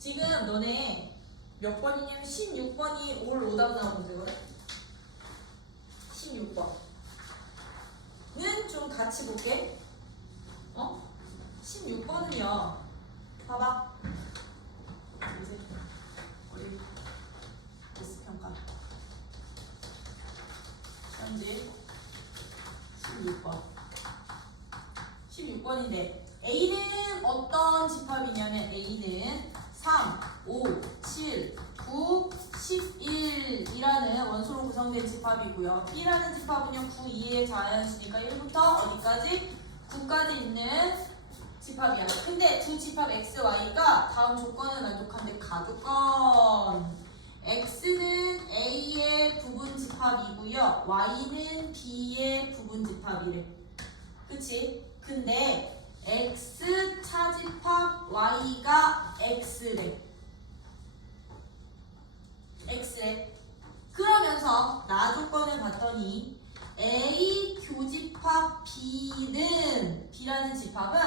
지금 너네 몇 번이냐면 16번이 올 오답 나오면 되거든? 16번은 좀 같이 볼게. 16번은요. 봐봐. 이제 우리 데스 평가. 현재 16번. 16번인데 A는 어떤 집합이냐면 A는 3, 5, 7, 9, 11이라는 원소로 구성된 집합이고요. B라는 집합은요 9, 2의 자연수니까 1부터 어디까지? 9까지 있는 집합이야. 근데 두 집합 X, Y가 다음 조건을 만족한데 가득건 X는 A의 부분 집합이고요. Y는 B의 부분 집합이래. 그치? 근데 X 차집합 Y가 X래. X래. 그러면서 나 조건을 봤더니 A 교집합 B는 B라는 집합은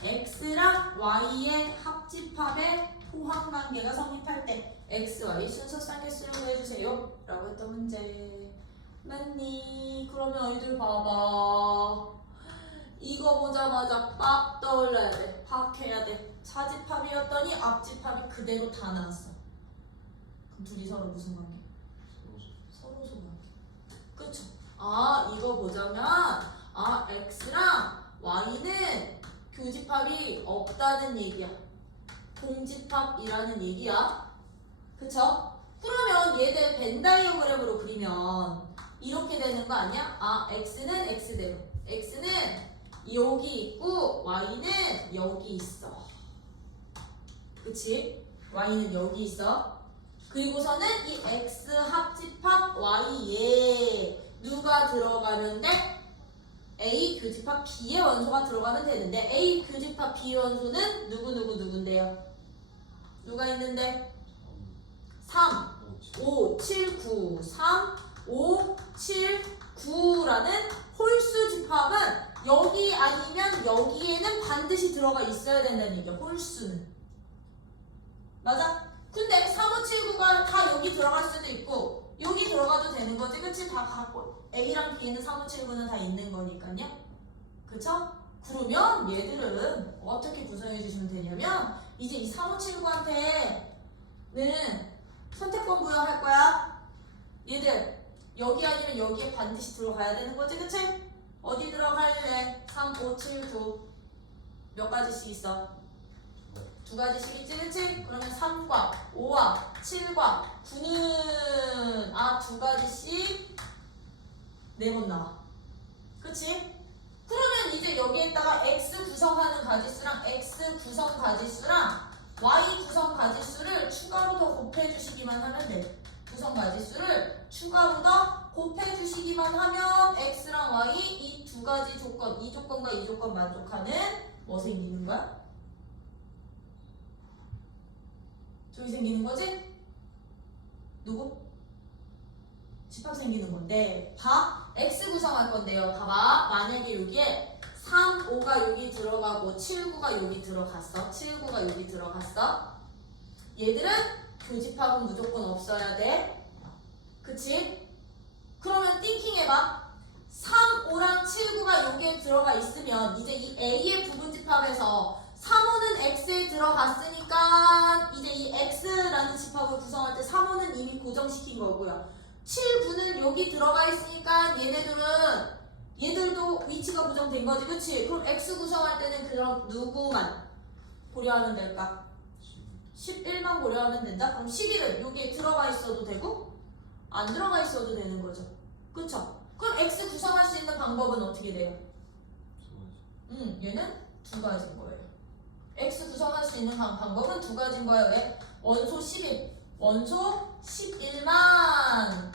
X랑 Y의 합집합의 포함관계가 성립할 때 X, Y 순서상 개수를 구해주세요 라고 했던 문제. 맞니? 그러면 아이들 봐봐. 이거 보자마자 빡 떠올려야 돼. 파악해야 돼. 차집합이었더니 앞집합이 그대로 다 나왔어. 그럼 둘이 서로 무슨 관계? 서로 소관계. 그쵸? 아 이거 보자면 X랑 Y는 교집합이 없다는 얘기야. 공집합이라는 얘기야. 그쵸? 그러면 얘들 벤 다이어그램으로 그리면 이렇게 되는 거 아니야? X는 X대로. X는 여기 있고 Y는 여기 있어. 그치? Y는 여기 있어. 그리고서는 이 X 합집합 Y에 누가 들어가면 돼? A 교집합 B의 원소가 들어가면 되는데 A 교집합 B의 원소는 누군데요? 누가 있는데? 3, 5, 7, 9 3, 5, 7, 9라는 홀수 집합은 여기 아니면 여기에는 반드시 들어가 있어야 된다는 얘기야. 홀수는. 맞아? 근데 3, 5, 7, 9가 다 여기 들어갈 수도 있고 여기 들어가도 되는 거지. 그치? 다 갖고 A랑 B에는 3, 5, 7, 9는 다 있는 거니까요. 그쵸? 그러면 얘들은 어떻게 구성해 주시면 되냐면 이제 이 3, 5, 7, 9한테는 선택권 부여할 거야. 얘들 여기 아니면 여기에 반드시 들어가야 되는 거지. 그치? 어디 들어갈래? 3, 5, 7, 9 몇 가지씩 있어? 두 가지씩 있지. 그치? 그러면 3과 5와 7과 9는 두 가지씩 4번 나와. 그치? 그러면 이제 여기에다가 X 구성하는 가지수랑 X 구성 가지수랑 Y 구성 가지수를 추가로 더 곱해주시기만 하면 돼. 구성 가지수를 추가로 더 곱해주시기만 하면 X랑 Y 이 두 가지 조건, 이 조건과 이 조건 만족하는 뭐 생기는 거야? 저기 생기는 거지? 누구? 집합 생기는 건데 X 구성할 건데요. 봐봐. 만약에 여기에 3, 5가 여기 들어가고 7, 9가 여기 들어갔어. 7, 9가 여기 들어갔어. 얘들은 교집합은 무조건 없어야 돼. 그치? 그러면 띵킹 해봐. 3, 5랑 7, 9가 여기에 들어가 있으면 이제 이 A의 부분집합에서 3, 5는 X에 들어갔으니까 이제 이 X라는 집합을 구성할 때 3, 5는 이미 고정시킨 거고요. 7, 9는 여기 들어가 있으니까 얘들도 위치가 고정된 거지. 그치? 그럼 X 구성할 때는 그럼 누구만 고려하면 될까? 11만 고려하면 된다? 그럼 11은 여기에 들어가 있어도 되고 안 들어가 있어도 되는 거죠. 그쵸? 그럼 X 구성할 수 있는 방법은 어떻게 돼요? 얘는 두 가지인 거예요. X 구성할 수 있는 방법은 두 가지인 거야. 왜? 원소 11, 원소 11만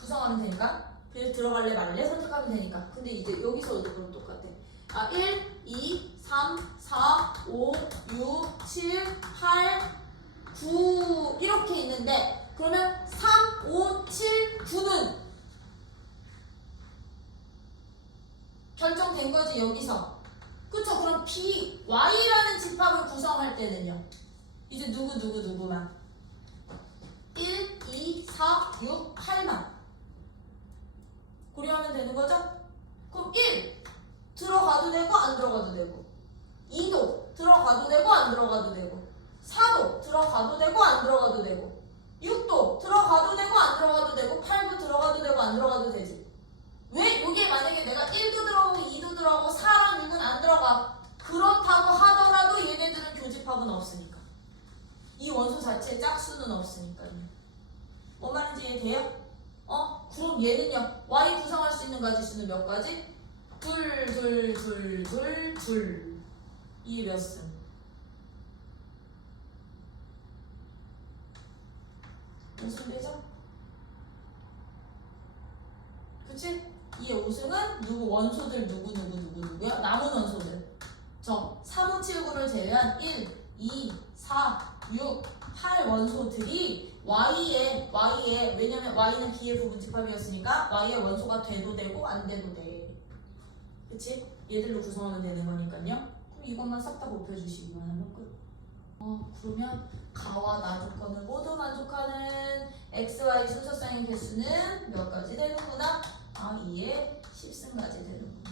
구성하면 되니까. 그래서 들어갈래 말래 선택하면 되니까. 근데 이제 여기서도 그럼 똑같아. 1, 2, 3, 4, 5, 6, 7, 8, 9 이렇게 있는데 그러면 3, 5, 7, 9는 결정된 거지 여기서. 그쵸? 그럼 B, Y라는 집합을 구성할 때는요. 이제 누구만 1, 2, 4, 6, 8만 고려하면 되는 거죠? 그럼 1 들어가도 되고 안 들어가도 되고 2도 들어가도 되고 안 들어가도 되고 4도 들어가도 되고 안 들어가도 되고 6도 들어가도 되고 안 들어가도 되고 8도 들어가도 되고 안 들어가도 되지. 왜? 여기에 만약에 내가 1도 들어가고 2도 들어가고 4랑 6은 안 들어가. 그렇다고 하더라도 얘네들은 교집합은 없으니까. 이 원소 자체에 짝수는 없으니까요. 뭔 말인지 이해돼요? 그럼 얘는요. y 구성할 수 있는 가지수는 몇 가지? 둘. 이게 몇 승? 무슨 되죠? 그치? 이 5승은 누구 원소들 누구야? 남은 원소들. 저 3, 5, 7, 9를 제외한 1, 2, 4, 6, 8 원소들이 Y에 왜냐면 Y는 B의 부분집합이었으니까 Y의 원소가 돼도 되고 안 돼도 돼. 그치? 얘들로 구성하면 되는 거니까요. 그럼 이것만 싹 다 곱해주시기만 하면 끝. 그러면 가와 나 조건을 모두 만족하는 XY 순서쌍의 개수는 몇 가지 되는구나? 2에 10승까지 되는구나.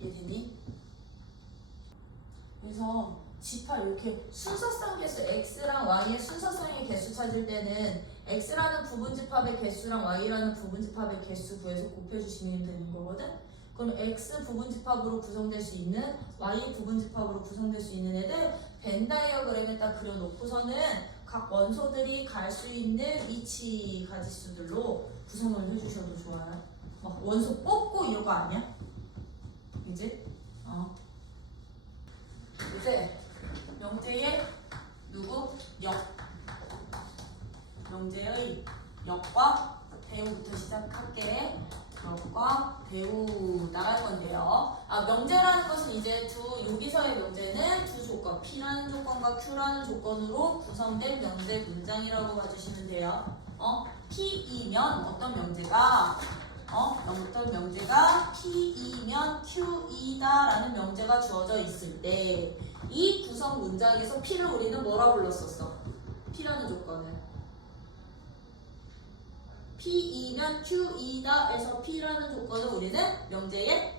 이해되니? 그래서 집합 이렇게 순서쌍 개수 X랑 Y의 순서쌍의 개수 찾을 때는 X라는 부분집합의 개수랑 Y라는 부분집합의 개수 구해서 곱해주시면 되는 거거든? 그럼 X 부분집합으로 구성될 수 있는 Y 부분집합으로 구성될 수 있는 애들 벤 다이어그램에 딱 그려놓고서는 각 원소들이 갈 수 있는 위치 가지수들로 구성을 해주셔도 좋아요. 원소 뽑고 이런 거 아니야? 이제 이제 명제의 명제의 역과 배우부터 시작할게. 역과 배우 나갈 건데요. 명제라는 것은 이제 여기서의 명제는 두 조건, P라는 조건과 Q라는 조건으로 구성된 명제 문장이라고 봐주시면 돼요. P이면 어떤 명제가 P이면 Q이다라는 명제가 주어져 있을 때 이 구성 문장에서 P를 우리는 뭐라 불렀었어? P라는 조건을 P이면 Q이다 에서 P라는 조건을 우리는 명제의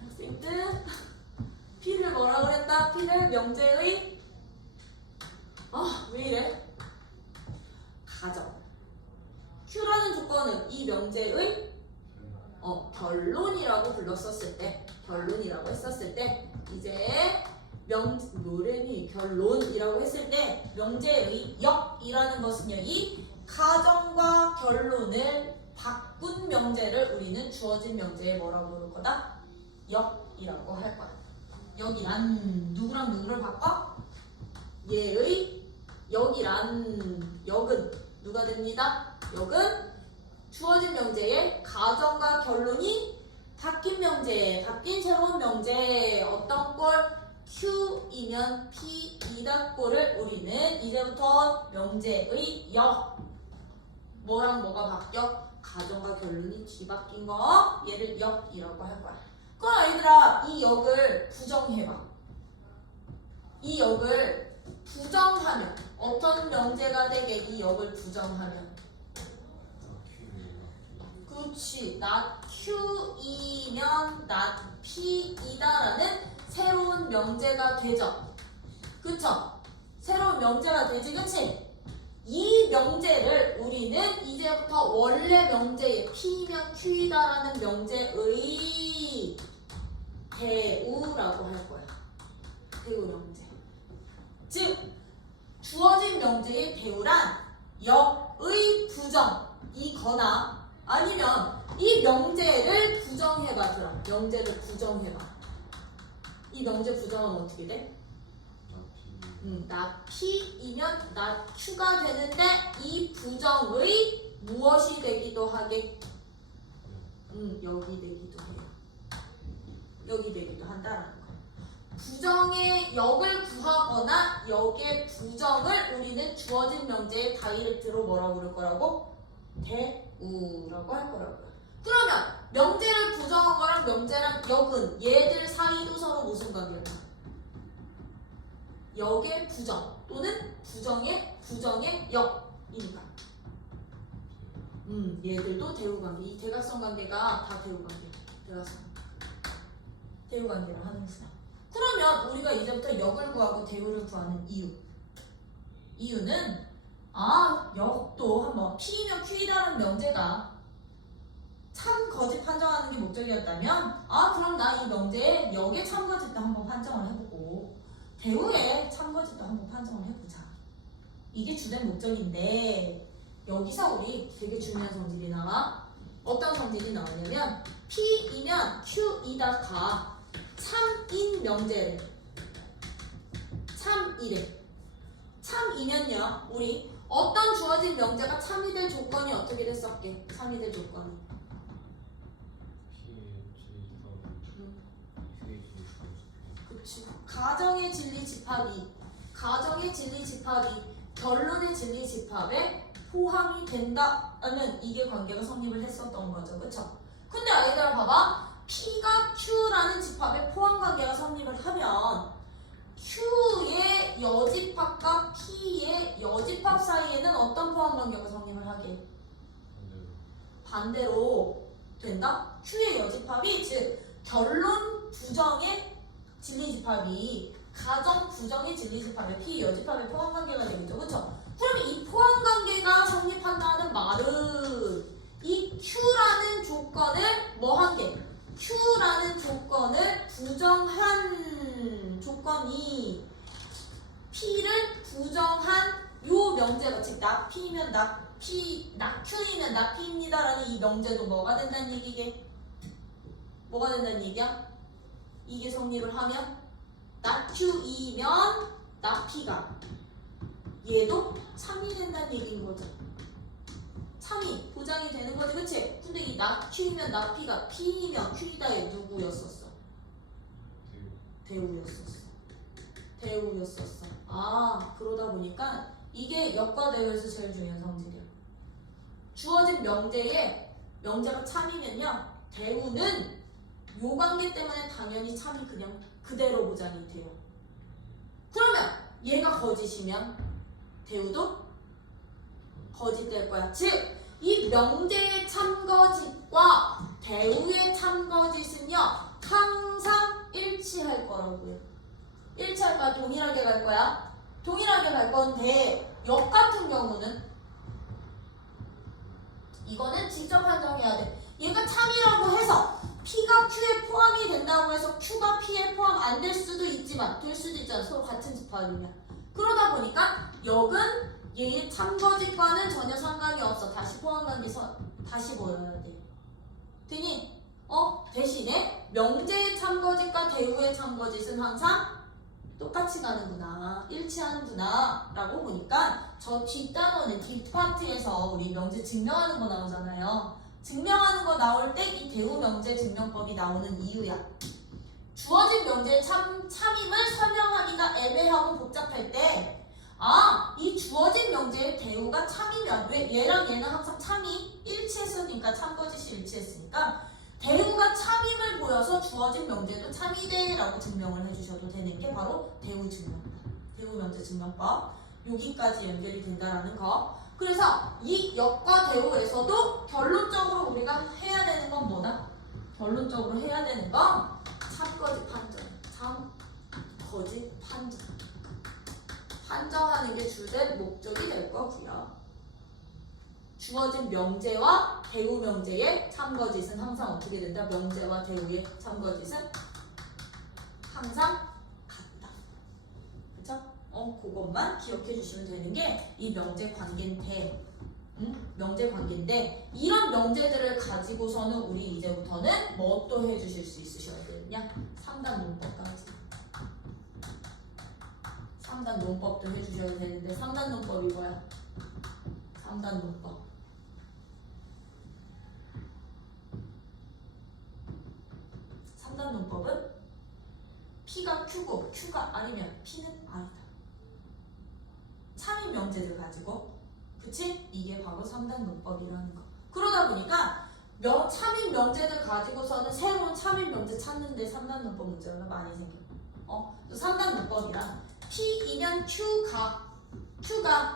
학생들 P를 뭐라 그랬다? P를 명제의 왜 이래? 가정. Q라는 조건은 이 명제의 결론이라고 불렀었을 때, 결론이라고 했었을 때 이제 노래니 결론이라고 했을 때 명제의 역이라는 것은요, 이 가정과 결론을 바꾼 명제를 우리는 주어진 명제에 뭐라고 부를 거다? 역이라고 할 거야. 역이란 누구랑 누구를 바꿔? 얘의 역이란 역은 누가 됩니다? 역은 주어진 명제의 가정과 결론이 바뀐 명제, 바뀐 새로운 명제 어떤 꼴? Q이면 P이다 꼴을 우리는 이제부터 명제의 역 뭐랑 뭐가 바뀌어? 가정과 결론이 뒤바뀐 거 얘를 역이라고 할 거야. 그럼 얘들아 이 역을 부정해봐. 이 역을 부정하면 어떤 명제가 되게 이 역을 부정하면 그렇지. not Q이면 not P이다라는 새로운 명제가 되죠. 그쵸? 새로운 명제가 되지, 그치? 이 명제를 우리는 이제부터 원래 명제의 P면 Q이다라는 명제의 배우라고 할 거야. 배우 명제. 즉, 주어진 명제의 배우란 역의 부정이거나 아니면 이 명제를 부정해봐. 명제를 부정해봐. 이 명제 부정은 어떻게 돼? not P이면 not Q가 되는데 이 부정의 무엇이 되기도 하게? 역이 되기도 해요. 역이 되기도 한다라는 거. 부정의 역을 구하거나 역의 부정을 우리는 주어진 명제의 다이렉트로 뭐라고 부를 거라고? 대우라고 할 거라고요. 그러면 명제를 부정한 거랑 명제랑 역은 얘들 사이도 서로 무슨 관계일까? 역의 부정 또는 부정의 역이니까. 얘들도 대우관계. 이 대각선 관계가 다 대우관계. 대우관계를 하는구나. 그러면 우리가 이제부터 역을 구하고 대우를 구하는 이유는 역도 한번 P이면 Q이다라는 명제가 참 거짓 판정하는 게 목적이었다면 그럼 나 이 명제에 역의 참 거짓도 한번 판정을 해보고 대우의 참 거짓도 한번 판정을 해보자. 이게 주된 목적인데 여기서 우리 되게 중요한 성질이 나와. 어떤 성질이 나오냐면 P이면 Q이다가 참인 명제래. 참이래. 참이면요 우리 어떤 주어진 명제가 참이 될 조건이 어떻게 됐었게? 참이 될 조건이 그치. 가정의 진리 집합이 결론의 진리 집합에 포함이 된다는 이게 관계가 성립을 했었던 거죠. 그쵸? 근데 아이들아 봐봐. P가 Q라는 집합에 포함 관계가 성립을 하면 Q의 여집합과 P의 여집합 사이에는 어떤 포함 관계가 성립을 하게? 반대로 된다? Q의 여집합이 즉 결론 부정의 진리 집합이 가정 부정의 진리 집합에 P 여집합의 포함 관계가 되겠죠. 그쵸? 그럼 이 포함 관계가 성립한다는 말은 이 Q라는 조건을 뭐한 게? Q라는 조건을 부정한 조건이 P를 부정한 요 명제가 즉 나 P면 나 Q이면 나 P입니다라는 이 명제도 뭐가 된다는 얘기게? 뭐가 된다는 얘기야? 이게 성립을 하면 나 Q이면 나 P가 얘도 참이 된다는 얘기인 거죠. 참이 보장이 되는 거지, 그치? 근데 이 나 Q이면 나 P가 P이면 Q이다의 누구였었어? 대우였었어. 그러다 보니까 이게 역과 대우에서 제일 중요한 성질이야. 주어진 명제가 참이면요 대우는 요 관계 때문에 당연히 참이 그냥 그대로 보장이 돼요. 그러면 얘가 거짓이면 대우도 거짓될 거야. 즉 이 명제의 참거짓과 대우의 참거짓은요 항상 일치할 거라고요. 일치할 거야? 동일하게 갈 거야? 동일하게 갈 건데 역 같은 경우는 이거는 직접 판정해야 돼. 얘가 참이라고 해서 P가 Q에 포함이 된다고 해서 Q가 P에 포함 안 될 수도 있지만 될 수도 있잖아. 서로 같은 집합이면. 그러다 보니까 역은 얘의 참거짓과는 전혀 상관이 없어. 다시 포함관계 다시 보여야 돼. 되니? 대신에 명제의 참거짓과 대우의 참거짓은 항상 똑같이 가는구나, 일치하는구나 라고 보니까 저 뒷단원은 뒷파트에서 우리 명제 증명하는 거 나오잖아요. 증명하는 거 나올 때 이 대우 명제 증명법이 나오는 이유야. 주어진 명제의 참임을 설명하기가 애매하고 복잡할 때 이 주어진 명제의 대우가 참이면 왜 얘랑 얘는 항상 참이 일치했으니까 참거짓이 일치했으니까 대우가 참임을 보여서 주어진 명제도 참이돼라고 증명을 해주셔도 되는 게 바로 대우 증명법, 대우 명제 증명법. 여기까지 연결이 된다라는 거. 그래서 이 역과 대우에서도 결론적으로 우리가 해야 되는 건 뭐다? 결론적으로 해야 되는 건 참거짓 판정, 참거짓 판정. 판정하는 게 주된 목적이 될 거고요. 주어진 명제와 대우 명제의 참거짓은 항상 어떻게 된다? 명제와 대우의 참거짓은 항상 같다. 그쵸? 그것만 기억해 주시면 되는 게 이 명제 관계인데, 명제 관계인데 이런 명제들을 가지고서는 우리 이제부터는 뭐 또 해주실 수 있으셔야 되느냐? 3단 논법까지. 3단 논법도 해주셔야 되는데 3단 논법이 뭐야? 3단 논법. 3단 논법은 P가 Q고 Q가 R이면 P는 R이다. 참인 명제를 가지고, 그치? 이게 바로 3단 논법이라는 거. 그러다 보니까 참인 명제를 가지고서는 새로운 참인 명제 찾는데 3단 문법 문제가 많이 생겨. 3단 문법이란 P이면 Q가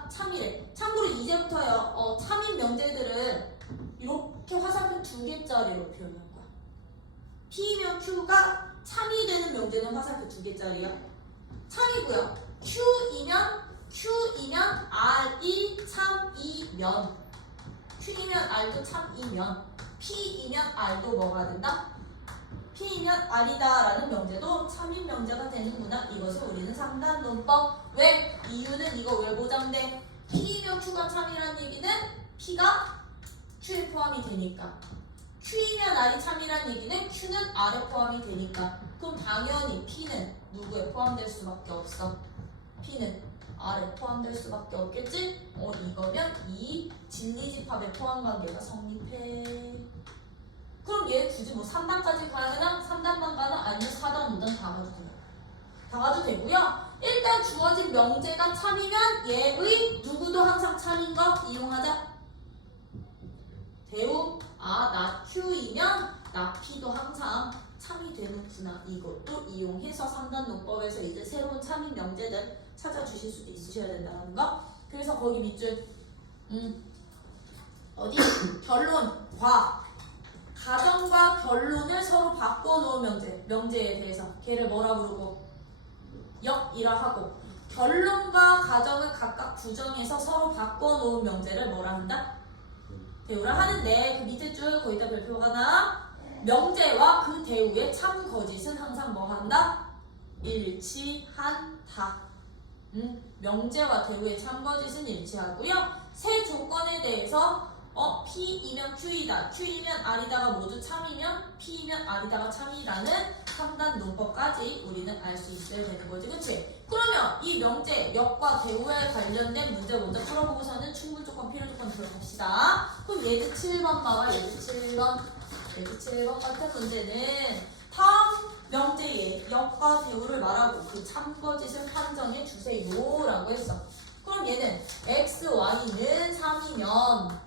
참이래. 참고로 이제부터요. 참인 명제들은 이렇게 화살표 2개짜리로 표현할 거야. P이면 Q가 참이 되는 명제는 화살표 2개짜리야. 참이고요. Q이면 R이 참이면, Q이면 R도 참이면, P이면 R도 뭐가 된다? P이면 R이다 라는 명제도 참인 명제가 되는구나. 이것을 우리는 3단 문법. 왜? 이유는 이거 왜 보장돼? P이면 Q가 참이라는 얘기는 P가 Q에 포함이 되니까, Q이면 R이 참이라는 얘기는 Q는 R에 포함이 되니까, 그럼 당연히 P는 누구에 포함될 수밖에 없어? P는 R에 포함될 수밖에 없겠지? 이거면 이 진리집합의 포함관계가 성립해. 그럼 얘 굳이 뭐 3단까지 가야 되나? 3단만 가나? 아니면 4단, 5단 다 가도 돼요. 다 가도 되고요. 일단 주어진 명제가 참이면 얘의 누구도 항상 참인 거 이용하자. 대우, 나 Q이면 나 P도 항상 참이 되는구나. 이것도 이용해서 3단 논법에서 이제 새로운 참인 명제들 찾아주실 수도 있으셔야 된다는 거. 그래서 거기 밑줄 어디? 결론, 가정과 결론을 서로 바꿔놓은 명제에 대해서 걔를 뭐라 부르고? 역이라 하고, 결론과 가정을 각각 부정해서 서로 바꿔놓은 명제를 뭐라 한다? 대우라 하는데 그 밑에 줄 거기다 별표가 나. 명제와 그 대우의 참 거짓은 항상 뭐 한다? 일치한다. 명제와 대우의 참 거짓은 일치하고요. 세 조건에 대해서 P이면 Q이다, Q이면 R이다가 모두 참이면 P이면 R이다가 참이라는 3단 논법까지 우리는 알 수 있어야 되는 거지, 그치? 그러면 이 명제, 역과 대우에 관련된 문제 먼저 풀어보고서는 충분 조건, 필요 조건 들어갑시다. 그럼 예제 7번 봐봐, 예제 7번 같은 문제는 다음 명제의 역과 대우를 말하고 그 참거짓을 판정해 주세요 라고 했어. 그럼 얘는 x, y는 3이면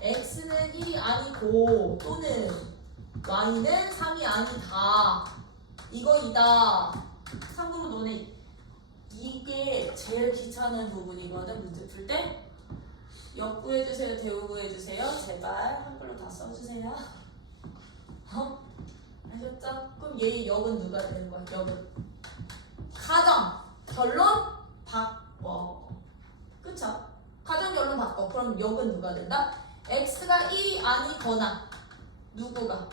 x는 1이 아니고 또는 y는 3이 아니다 이거이다. 참고로 너네 이게 제일 귀찮은 부분이거든. 문제 풀 때 역 구해주세요, 대우 구해주세요. 제발 한글로 다 써주세요. 아셨죠? 그럼 얘의 역은 누가 되는 거야? 역은 가정, 결론, 바꿔. 그쵸? 가정, 결론, 바꿔. 그럼 역은 누가 된다? x가 1이 아니거나 누구가?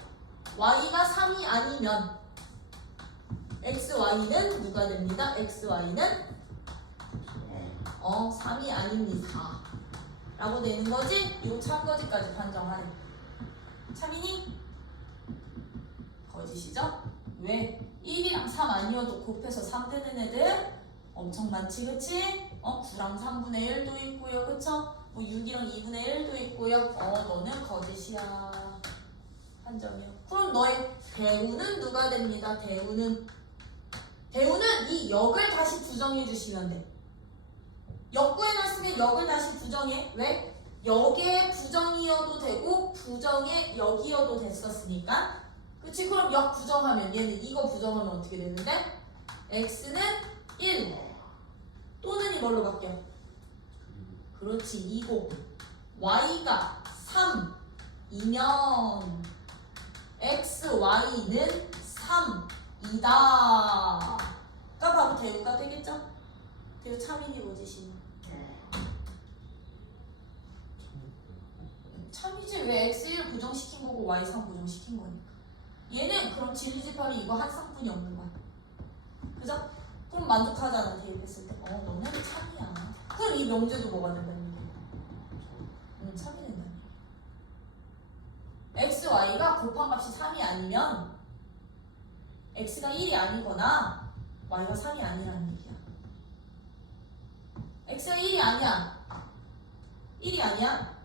y가 3이 아니면 x, y는 누가 됩니다? x, y는 3이 아닙니다 라고 되는 거지? 이거 참거짓까지 판정하래. 참이니? 거짓이죠? 왜? 1이랑 3 아니어도 곱해서 3 되는 애들 엄청 많지, 그치? 9랑 3분의 1도 있고요, 그쵸? 6이랑 2분의 1도 있고요. 너는 거짓이야. 판정이요. 그럼 너의 대우는 누가 됩니다? 대우는 이 역을 다시 부정해 주시면 돼. 역 구해놨으면 역을 다시 부정해. 왜? 역의 부정이어도 되고 부정의 역이어도 됐었으니까. 그치? 그럼 역 부정하면 얘는 이거 부정하면 어떻게 되는데? x는 1 또는 이걸로 바뀌어. 그렇지, 2고 y가 3이면 x, y는 3이다 가 바로 대우가 되겠죠? 대우 참이니 거짓이니? 참이지. 왜 x1 부정시킨 거고 y3 부정시킨 거니까. 얘는 그럼 진리집합이 이거 한 쌍뿐이 없는 거야. 그죠? 그럼 만족하잖아, 대입했을 때. 너는 참이야. 그럼 이 명제도 뭐가 된다는 얘기야? 참이 된다는 얘기야. x, y가 곱한 값이 3이 아니면 x가 1이 아니거나 y가 3이 아니라는 얘기야. x가 1이 아니야. 1이 아니야.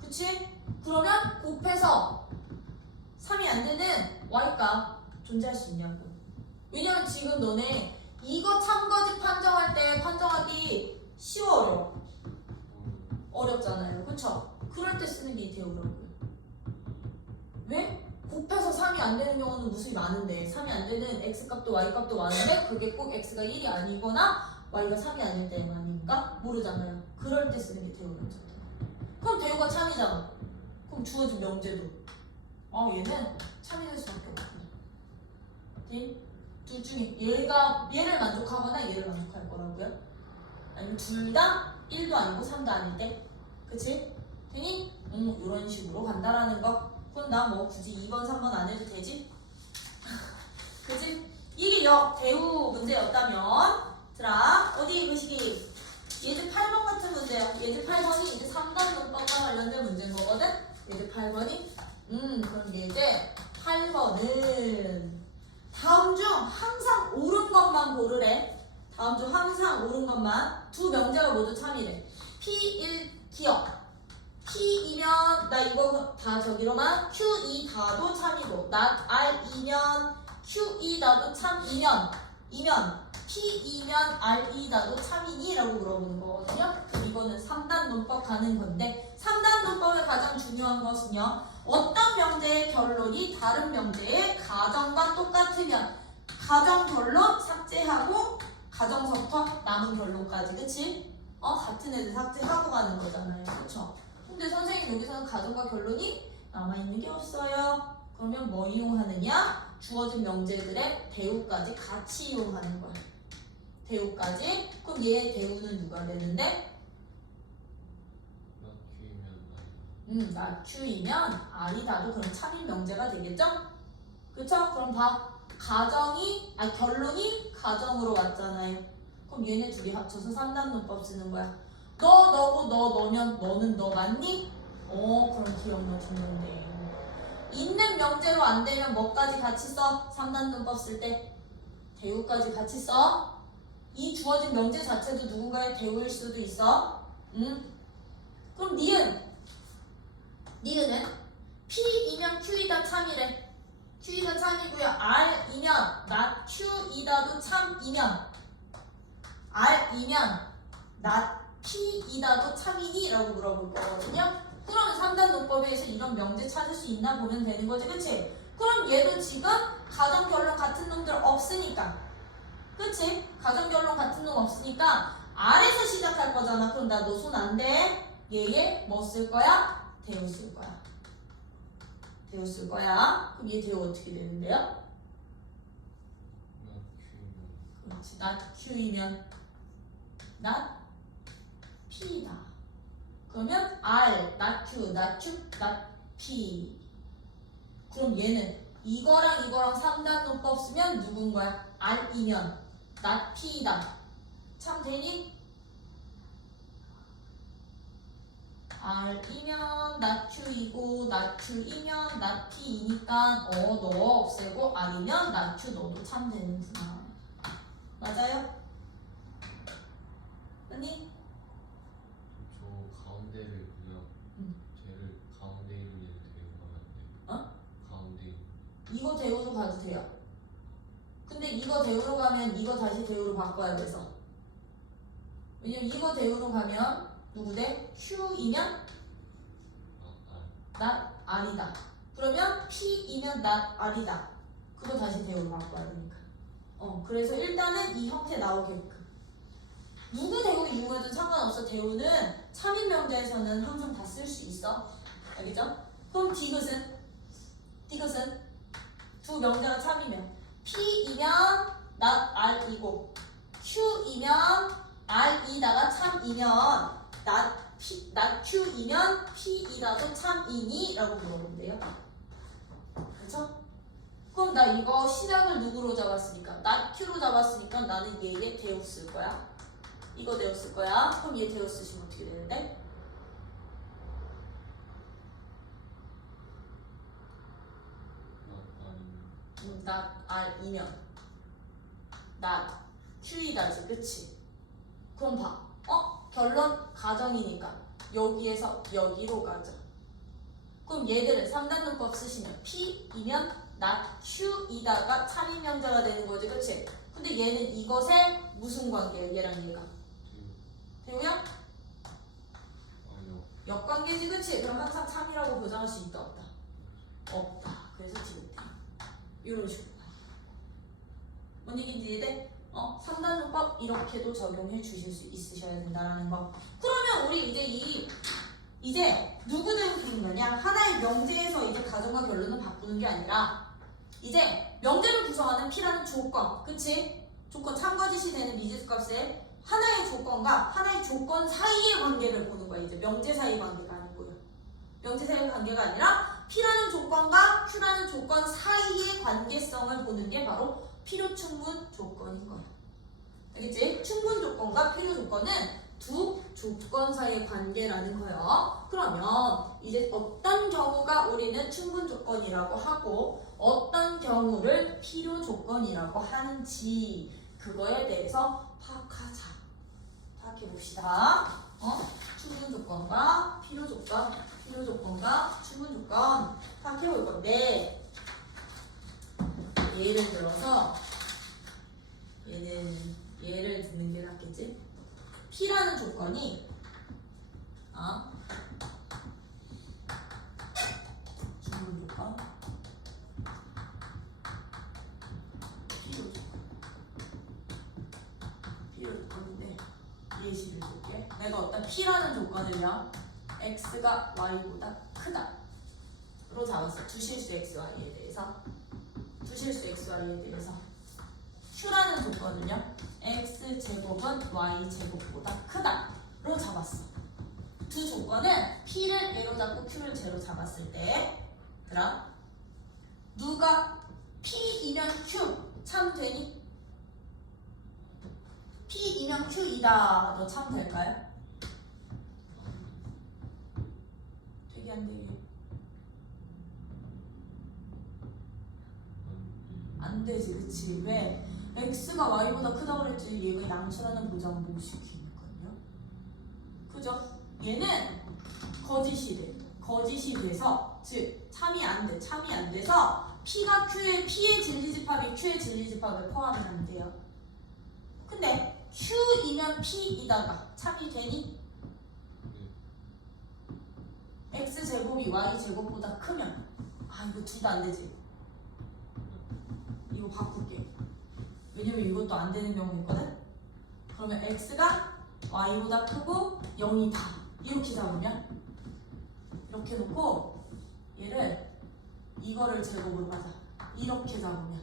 그치? 그러면 곱해서 3이 안 되는 y가 존재할 수 있냐고. 왜냐면 지금 너네 이거 참거짓 판정할 때 판정하기 쉬워, 어렵잖아요. 그쵸? 그럴 때 쓰는 게 이 대우라고요. 왜? 곱해서 3이 안 되는 경우는 무수히 많은데 3이 안 되는 x값도 y값도 많은데 그게 꼭 x가 1이 아니거나 y가 3이 아닐 때가 아닌가? 모르잖아요. 그럴 때 쓰는 게 대우 명제다. 그럼 대우가 참이잖아. 그럼 주어진 명제도 얘는 참이 될 수밖에 없고. 둘 중에 얘를 만족하거나 얘를 만족할 거라고요? 아니면 둘 다 1도 아니고 3도 아닐 때? 그치? 되니? 이런 식으로 간다라는 거. 그럼 나 뭐 굳이 2번, 3번 안 해도 되지? 그치? 이게 대우 문제였다면 자, 어디 보시기 예제 8번 같은 문제야. 예제 8번이 이제 3단 문법과 관련된 문제인 거거든? 예제 8번이 그럼 예제 8번은 다음 중 항상 옳은 것만 고르래. 다음 중 항상 옳은 것만. 두 명제가 모두 참이래. P1 기억. P이면 나 이거 다 저기로만 Q2 다도 참이고 not R이면 Q2 다도 참이면 P이면 R2 다도 참이니? 라고 물어보는 거거든요. 이거는 3단 문법 가는 건데 3단 문법의 가장 중요한 것은요. 어떤 명제의 결론이 다른 명제의 가정과 똑같으면 가정 결론 삭제하고 가정서부터 남은 결론까지 그치? 같은 애들 삭제하고 가는 거잖아요. 그쵸? 근데 선생님 여기서는 가정과 결론이 남아있는 게 없어요. 그러면 뭐 이용하느냐? 주어진 명제들의 대우까지 같이 이용하는 거야. 대우까지. 그럼 얘의 대우는 누가 되는데? Q이면 R이다도 그럼 참인 명제가 되겠죠? 그쵸? 그럼 봐. 결론이 가정으로 왔잖아요. 그럼 얘네 둘이 합쳐서 3단 문법 쓰는 거야. 너고 너면 너는 너 맞니? 그럼 기억 넣어주는데 있는 명제로 안 되면 뭐까지 같이 써? 3단 문법 쓸 때 대우까지 같이 써. 이 주어진 명제 자체도 누군가의 대우일 수도 있어. 그럼 니은은 P이면 Q이다 참이래. Q이다 참이고요. R이면 not Q이다도 참이면 R이면 not P이다도 참이니? 라고 물어볼 거거든요. 그러면 3단 논법에서 이런 명제 찾을 수 있나 보면 되는 거지, 그치? 그럼 얘도 지금 가정 결론 같은 놈들 없으니까, 그치? 가정 결론 같은 놈 없으니까 R에서 시작할 거잖아. 그럼 나 너 손 안 대. 얘에 뭐 쓸 거야? 대우 쓸 거야. 대우 쓸 거야. 그럼 얘 대우 어떻게 되는데요? 그렇지. not Q이면 not P다. 그러면 R, not Q, not Q, not P. 그럼 얘는 이거랑 3단 논법 쓰면 누군 거야? R이면 not P다. 참 되니? R이면 not Q이고 not Q이면 not P이니까 너 없애고 R이면 not Q 너도 참 되는구나. 맞아요? 아니? 저 가운데를 그냥 쟤를 가운데 있는 얘를 데리고 가면 안 돼. 가운데 있는. 이거 대우로 가도 돼요. 근데 이거 대우로 가면 이거 다시 대우로 바꿔야 돼서. 왜냐면 이거 대우로 가면 누구 돼? Q이면 not R이다. 그러면 P이면 not R이다. 그거 다시 대우로 바꿔야 되니까. 그래서 일단은 이 형태 나오게끔. 누구 대우 이용해도 상관없어. 대우는 참인 명제에서는 항상 다 쓸 수 있어. 알겠죠? 그럼 디귿은 두 명제가 참이면 P이면 not R이고 Q이면 R이다가 참이면 not Q이면 P이다도 참이니? 라고 물어본대요. 그렇죠? 그럼 나 이거 시작을 누구로 잡았으니까 not Q로 잡았으니까 나는 얘에 대우 쓸 거야. 이거 대우 쓸 거야. 그럼 얘 대우 쓰시면 어떻게 되는데? not R이면 not Q이다지, 그치? 그럼 봐. 결론 가정이니까 여기에서 여기로 가자. 그럼 얘들은 3단 문법 쓰시면 P이면 not Q이다가 참인 명제가 되는 거지, 그치? 근데 얘는 이것에 무슨 관계예요? 얘랑 얘가 대우야? 아니요. 역관계지, 그치? 그럼 항상 참이라고 보장할 수 있다, 없다? 없다. 이런 식으로. 뭔 얘기인지 이해돼? 3단조법 이렇게도 적용해 주실 수 있으셔야 된다라는 거. 그러면 우리 이제 누구 대응하는 거냐? 하나의 명제에서 이제 가정과 결론을 바꾸는 게 아니라 이제 명제를 구성하는 P라는 조건, 그치? 조건 참거짓이 되는 미지수 값에 하나의 조건과 하나의 조건 사이의 관계를 보는 거야. 이제 명제 사이 관계가 아니고요. 명제 사이 관계가 아니라 P라는 조건과 Q라는 조건 사이의 관계성을 보는 게 바로 필요 충분 조건인 거야. 알겠지? 충분 조건과 필요 조건은 두 조건 사이의 관계라는 거예요. 그러면 이제 어떤 경우가 우리는 충분 조건이라고 하고 어떤 경우를 필요 조건이라고 하는지 그거에 대해서 파악해 봅시다. 충분 조건과 필요 조건, 필요 조건과 충분 조건 파악해 볼 건데 예를 들어서 얘는 예를 듣는 게 낫겠지? P라는 조건이 충분 조건, 필요 조건인데 예시를 줄게. 내가 어떤 P라는 조건을요 X가 Y보다 크다로 잡았어. 두 실수 X, Y에 대해서 Q라는 조건은요 X제곱은 Y제곱보다 크다로 잡았어. 두 조건은 P를 A로 잡고 Q를 Z로 잡았을 때 얘들아 누가 P이면 Q 참 되니? P이면 Q이다 너 참 될까요? 되게 안 되게 안 되지, 그치? 왜? X가 Y보다 크다고 그랬지 얘가 양수라는 보장을 못 시키니까요. 그죠? 얘는 거짓이 돼서 즉 참이 안 돼서 P가 Q의 진리집합이 Q의 진리집합을 포함이 안 돼요. 근데 Q이면 P이다가 참이 되니? X제곱이 Y제곱보다 크면 이거 둘 다 안 되지. 이거 바꿀게. 왜냐면 이것도 안 되는 경우 있거든? 그러면 X가 Y보다 크고 0이다. 이렇게 잡으면 이렇게 놓고 얘를 이거를 제곱으로 가자. 이렇게 잡으면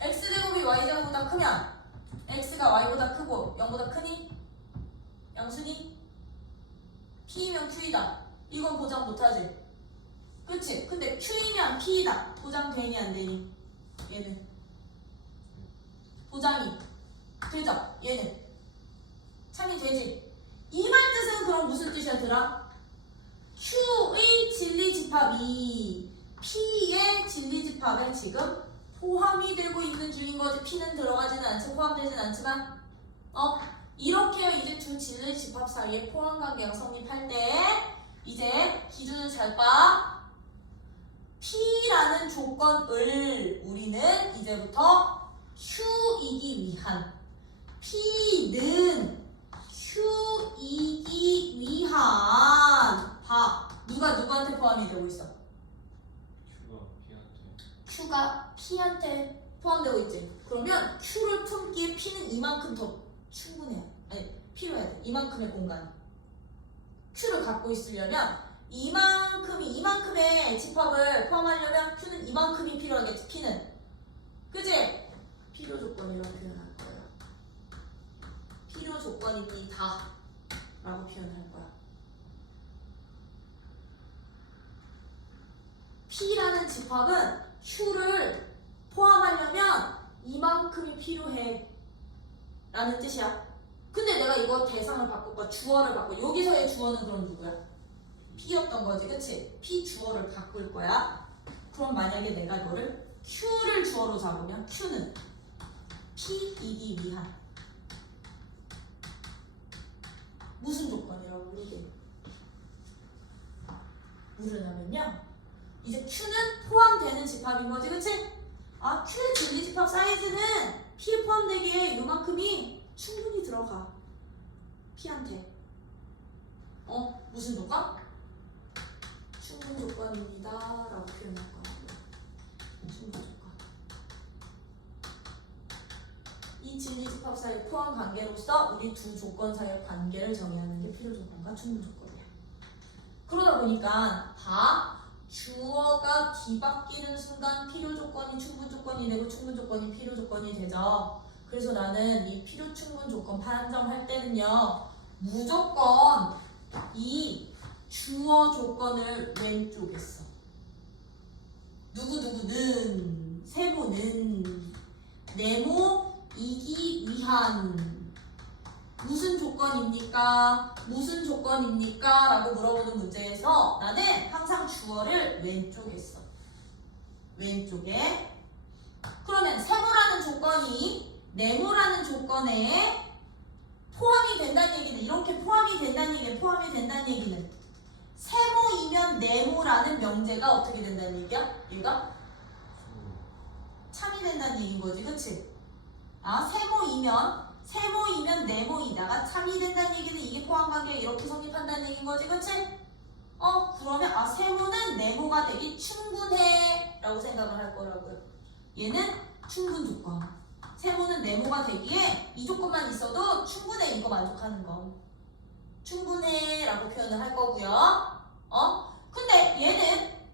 X제곱이 Y제곱보다 크면 X가 Y보다 크고 0보다 크니? 양수니? P이면 Q이다. 이건 보장 못하지? 그치? 근데 Q이면 P이다. 보장 되니 안 되니? 얘는 보장이 되죠? 얘는 참이 되지? 이 말 뜻은 그럼 무슨 뜻이야 들아? Q의 진리집합이 P의 진리집합에 지금 포함이 되고 있는 중인 거지. P는 들어가지는 않지 포함되진 않지만 이렇게 이제 두 진리집합 사이에 포함관계가 성립할 때 이제 기준을 잘 봐. P라는 조건을 우리는 이제부터 Q이기 위한 P는 Q이기 위한 누가 누구한테 포함이 되고 있어? Q가 P한테 포함되고 있지. 그러면 Q를 품기에 P는 이만큼 더 충분해. 필요해야 돼. 이만큼의 공간. Q를 갖고 있으려면 이만큼의 집합을 포함하려면 Q는 이만큼이 필요하겠지. P는 그치? 필요 조건이라고 표현할 거예요. 필요 조건입니다 라고 표현할 거야. P라는 집합은 Q를 포함하려면 이만큼이 필요해 라는 뜻이야. 근데 내가 이거 대상을 바꿀 주어를 바꿔. 여기서의 주어는 그럼 누구야? P였던 거지, 그치? P 주어를 바꿀 거야. 그럼 만약에 내가 너를 Q를 주어로 잡으면 Q는 P이기 위한 무슨 조건이라고 물으냐면요. 이제 Q는 포함되는 집합인 거지, 그치? Q의 진리집합 사이즈는 P에 포함되기에 요만큼이 충분히 들어가. P한테. 무슨 조건? 충분 조건 조건입니다 라고 표현할 거라고요. 충분 조건. 이 진리집합 사이의 포함 관계로서 우리 두 조건 사이의 관계를 정의하는 게 필요 조건과 충분 조건이에요. 그러다 보니까 주어가 뒤바뀌는 순간 필요 조건이 충분 조건이 되고 충분 조건이 필요 조건이 되죠. 그래서 나는 이 필요 충분 조건 판정할 때는요, 무조건 이 주어 조건을 왼쪽에 써. 누구누구는, 세모는, 네모이기 위한 무슨 조건입니까? 무슨 조건입니까? 라고 물어보는 문제에서 나는 항상 주어를 왼쪽에 써. 왼쪽에. 그러면 세모라는 조건이 네모라는 조건에 포함이 된다는 얘기는, 이렇게 포함이 된다는 얘기는 세모이면 네모라는 명제가 어떻게 된다는 얘기야? 얘가 참이 된다는 얘기인 거지, 그치? 세모이면 네모이다가 참이 된다는 얘기는 이게 포함관계 이렇게 성립한다는 얘기인 거지, 그치? 그러면 세모는 네모가 되기 충분해 라고 생각을 할 거라고요. 얘는 충분 조건. 세모는 네모가 되기에 이 조건만 있어도 충분해, 이거 만족하는 거. 충분해 라고 표현을 할 거고요. 근데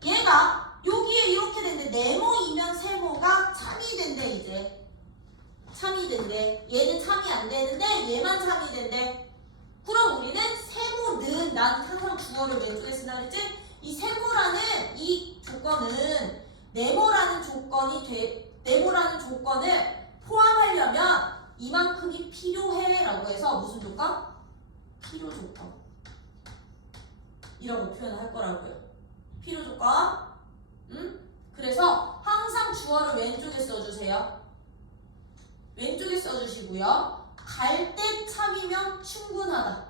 얘가 여기에 이렇게 된대. 네모이면 세모가 참이 된대, 이제. 참이 된대. 얘는 참이 안 되는데 얘만 참이 된대. 그럼 우리는 세모는, 난 항상 주어를 왼쪽에 쓴다 그랬지? 이 세모라는 이 조건은 네모라는 조건을 포함하려면 이만큼이 필요해 라고 해서 무슨 조건? 필요 조건 이라고 표현을 할 거라고요. 필요 조건. 그래서 항상 주어를 왼쪽에 써주세요. 왼쪽에 써주시고요. 갈 때 참이면 충분하다.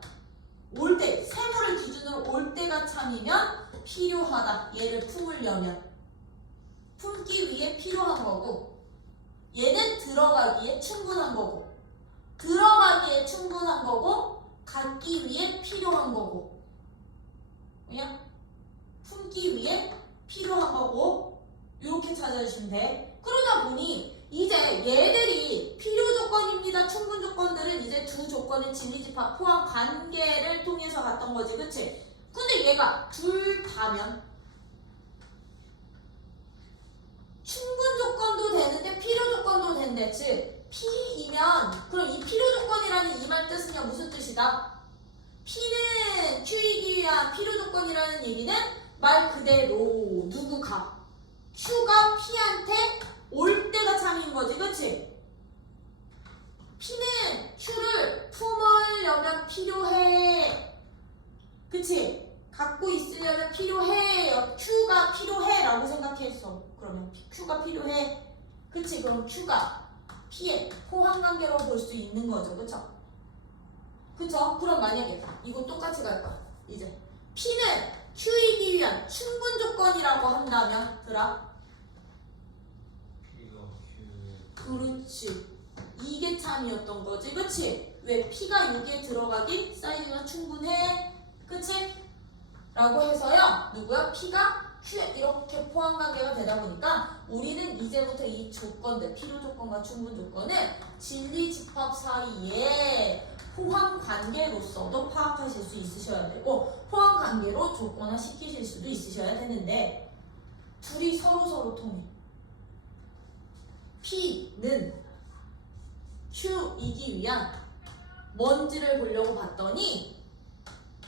올 때, 세모를 기준으로 올 때가 참이면 필요하다. 얘를 품으려면. 품기 위해 필요한 거고, 얘는 들어가기에 충분한 거고, 들어가기에 충분한 거고, 갖기 위해 필요한 거고, 그냥 품기 위해 필요한 거고, 이렇게 찾아주시면 돼. 그러다 보니 이제 얘들이 필요 조건입니다. 충분 조건들은 이제 두 조건의 진리집합 포함 관계를 통해서 갔던 거지, 그치? 근데 얘가 둘 다면 충분 조건도 되는데 필요 조건도 된대. 즉 P이면, 그럼 이 필요 조건이라는 이 말 뜻은요, 무슨 뜻이다? P는 Q이기 위한 필요 조건이라는 얘기는 말 그대로 누구가? Q가 P한테 올 때가 참인 거지, 그치? P는 Q를 품으려면 필요해, 그치? 갖고 있으려면 필요해. Q가 필요해 라고 생각했어. 그러면 Q가 필요해, 그치? 그럼 Q가 P의 포함관계로 볼 수 있는 거죠, 그쵸? 그쵸? 그럼 만약에 이거 똑같이 갈 거야. 이제 P는 Q이기 위한 충분 조건이라고 한다면, 그렇지. 이게 참이었던 거지, 그치? 왜? P가 여기에 들어가기 사이즈가 충분해, 그치? 라고 해서요, 누구야? P가 Q에 이렇게 포함관계가 되다 보니까 우리는 이제부터 이 조건들, 필요 조건과 충분 조건을 진리집합 사이에 포함관계로서도 파악하실 수 있으셔야 되고, 포함관계로 조건화 시키실 수도 있으셔야 되는데, 둘이 서로 통해. P는 Q이기 위한 뭔지를 보려고 봤더니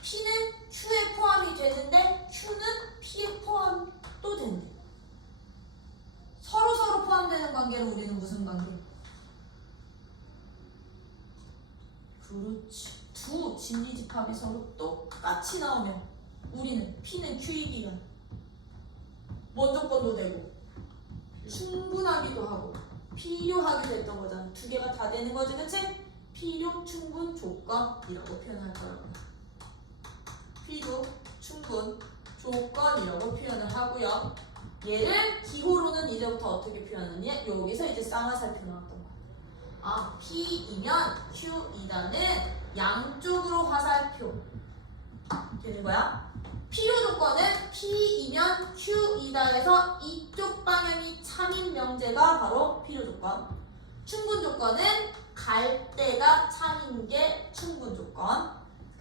P는 Q에 포함이 되는데 Q는 P에 포함도 된대. 서로 포함되는 관계로 우리는 무슨 관계? 그렇지. 두 진리집합이 서로 똑같이 나오면 우리는 P는 Q이기 위한 뭔 조건도 되고 충분하기도 하고 필요하기도 했던 거잖아. 두 개가 다 되는 거지, 그치? 필요, 충분, 조건이라고 표현할 거라고. 필요, 충분, 조건이라고 표현을 하고요. 얘를 기호로는 이제부터 어떻게 표현하느냐? 여기서 이제 쌍화살표 나왔던 거야. P이면 Q이다는 양쪽으로 화살표 되는 거야. 필요 조건은 P P이면 Q이다 해서 이쪽 방향이 참인 명제가 바로 필요 조건. 충분 조건은 갈 때가 참인 게 충분 조건.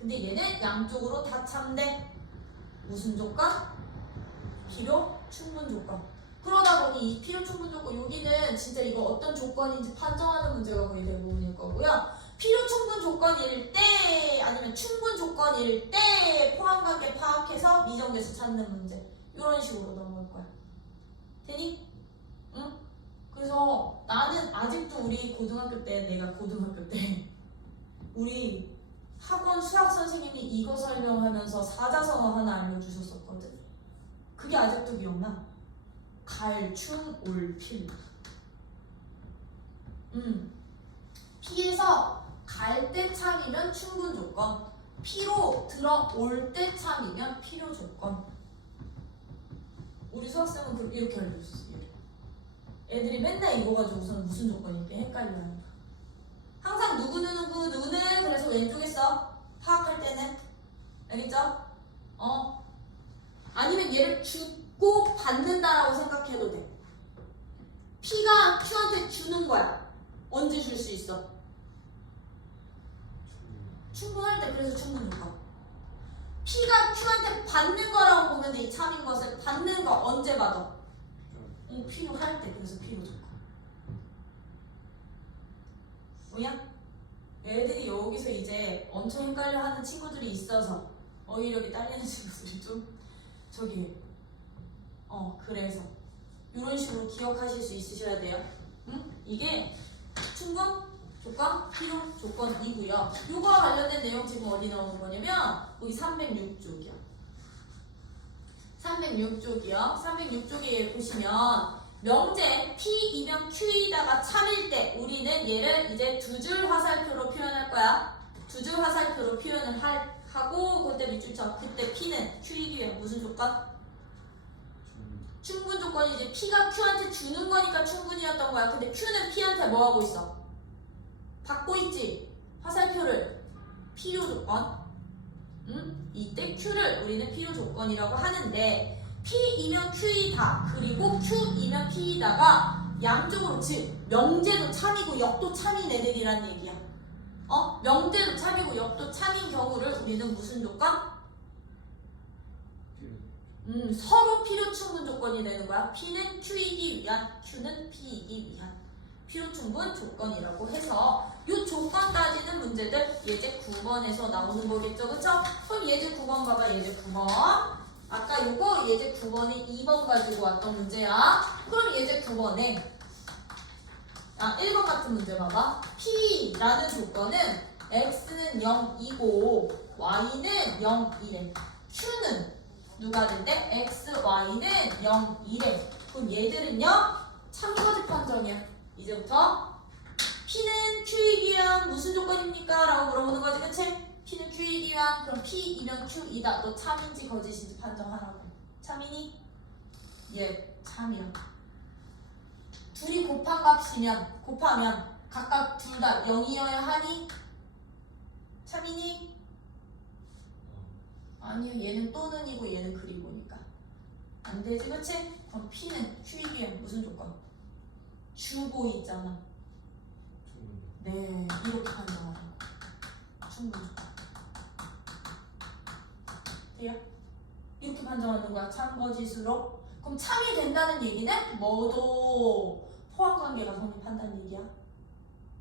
근데 얘는 양쪽으로 다 참대. 무슨 조건? 필요 충분 조건. 그러다 보니 이 필요 충분 조건 여기는 진짜 이거 어떤 조건인지 판정하는 문제가 거의 대부분일 거고요. 필요 충분 조건일 때 아니면 충분 조건일 때 포함관계 파악해서 미정계수 찾는 문제 이런 식으로 넘어올 거야. 되니? 응? 그래서 나는 아직도 우리 고등학교 때 내가 고등학교 때 우리 학원 수학 선생님이 이거 설명하면서 사자성어 하나 알려주셨었거든. 그게 아직도 기억나. 갈, 충, 올, 필. P에서 갈 때 참이면 충분 조건, P로 들어올 때 참이면 필요 조건. 우리 수학생은 이렇게 알려줬어. 애들이 맨날 이거 가지고서는 무슨 조건인지 헷갈려하니까. 항상 누구는 그래서 왼쪽에 써. 파악할 때는. 알겠죠? 아니면 얘를 주고 받는다라고 생각해도 돼. P가 Q한테 주는 거야. 언제 줄 수 있어? 충분할 때. 그래서 충분 조건. P가 Q한테 받는 거라고 보면 돼. 이 참인 것을 받는 거 언제 받아? 필요할 때. 그래서 필요 조건. 뭐야? 애들이 여기서 이제 엄청 헷갈려하는 친구들이 있어서 어휘력이 딸리는 친구들이 좀 그래서 이런 식으로 기억하실 수 있으셔야 돼요. 이게 충분 조건, 필요 조건이고요. 이거와 관련된 내용 지금 어디 나오는 거냐면 여기 306쪽이요. 306쪽이요. 306쪽에 보시면 명제 P이면 Q이다가 참일 때 우리는 얘를 이제 두 줄 화살표로 표현할 거야. 두 줄 화살표로 표현을 하고 그때 밑줄 쳐. 그때 P는 Q이기 위한 무슨 조건? 충분 조건이지. P가 Q한테 주는 거니까 충분이었던 거야. 근데 Q는 P한테 뭐 하고 있어? 받고 있지. 화살표를. 필요 조건. 이때 Q를 우리는 필요 조건이라고 하는데 P이면 Q이다. 그리고 Q이면 P이다가 양쪽으로 즉 명제도 참이고 역도 참인 애들이란 얘기야. 명제도 참이고 역도 참인 경우를 우리는 무슨 조건? 서로 필요 충분 조건이 되는 거야. P는 Q이기 위한, Q는 P이기 위한 필요 충분 조건이라고 해서 이 조건 따지는 문제들 예제 9번에서 나오는 거겠죠. 그쵸? 그럼 예제 9번 봐봐. 예제 9번. 아까 요거 예제 9번에 2번 가지고 왔던 문제야. 그럼 예제 9번에 1번 같은 문제 봐봐. P라는 조건은 X는 0이고 Y는 0이래. Q는 누가 된대? X, Y는 0이래. 그럼 얘들은요 참고지 판정이야. 이제부터 P는 Q이기 위한 무슨 조건입니까? 라고 물어보는 거지. 그치? P는 Q이기 위한. 그럼 P이면 Q이다. 너 참인지 거짓인지 판정하라고. 참이니? 예, 참이야. 둘이 곱하면 각각 둘 다 0이어야 하니? 참이니? 아니요, 얘는 또는이고 얘는 그리고니까 안 되지. 그치? 그럼 P는 Q이기 위한 무슨 조건? 주고 있잖아. 네, 이렇게 판정하라고. 충분 조건. 돼요? 이렇게 판정하는 거야. 참거짓으로. 그럼 참이 된다는 얘기는 뭐도 포함관계가 성립한다는 얘기야.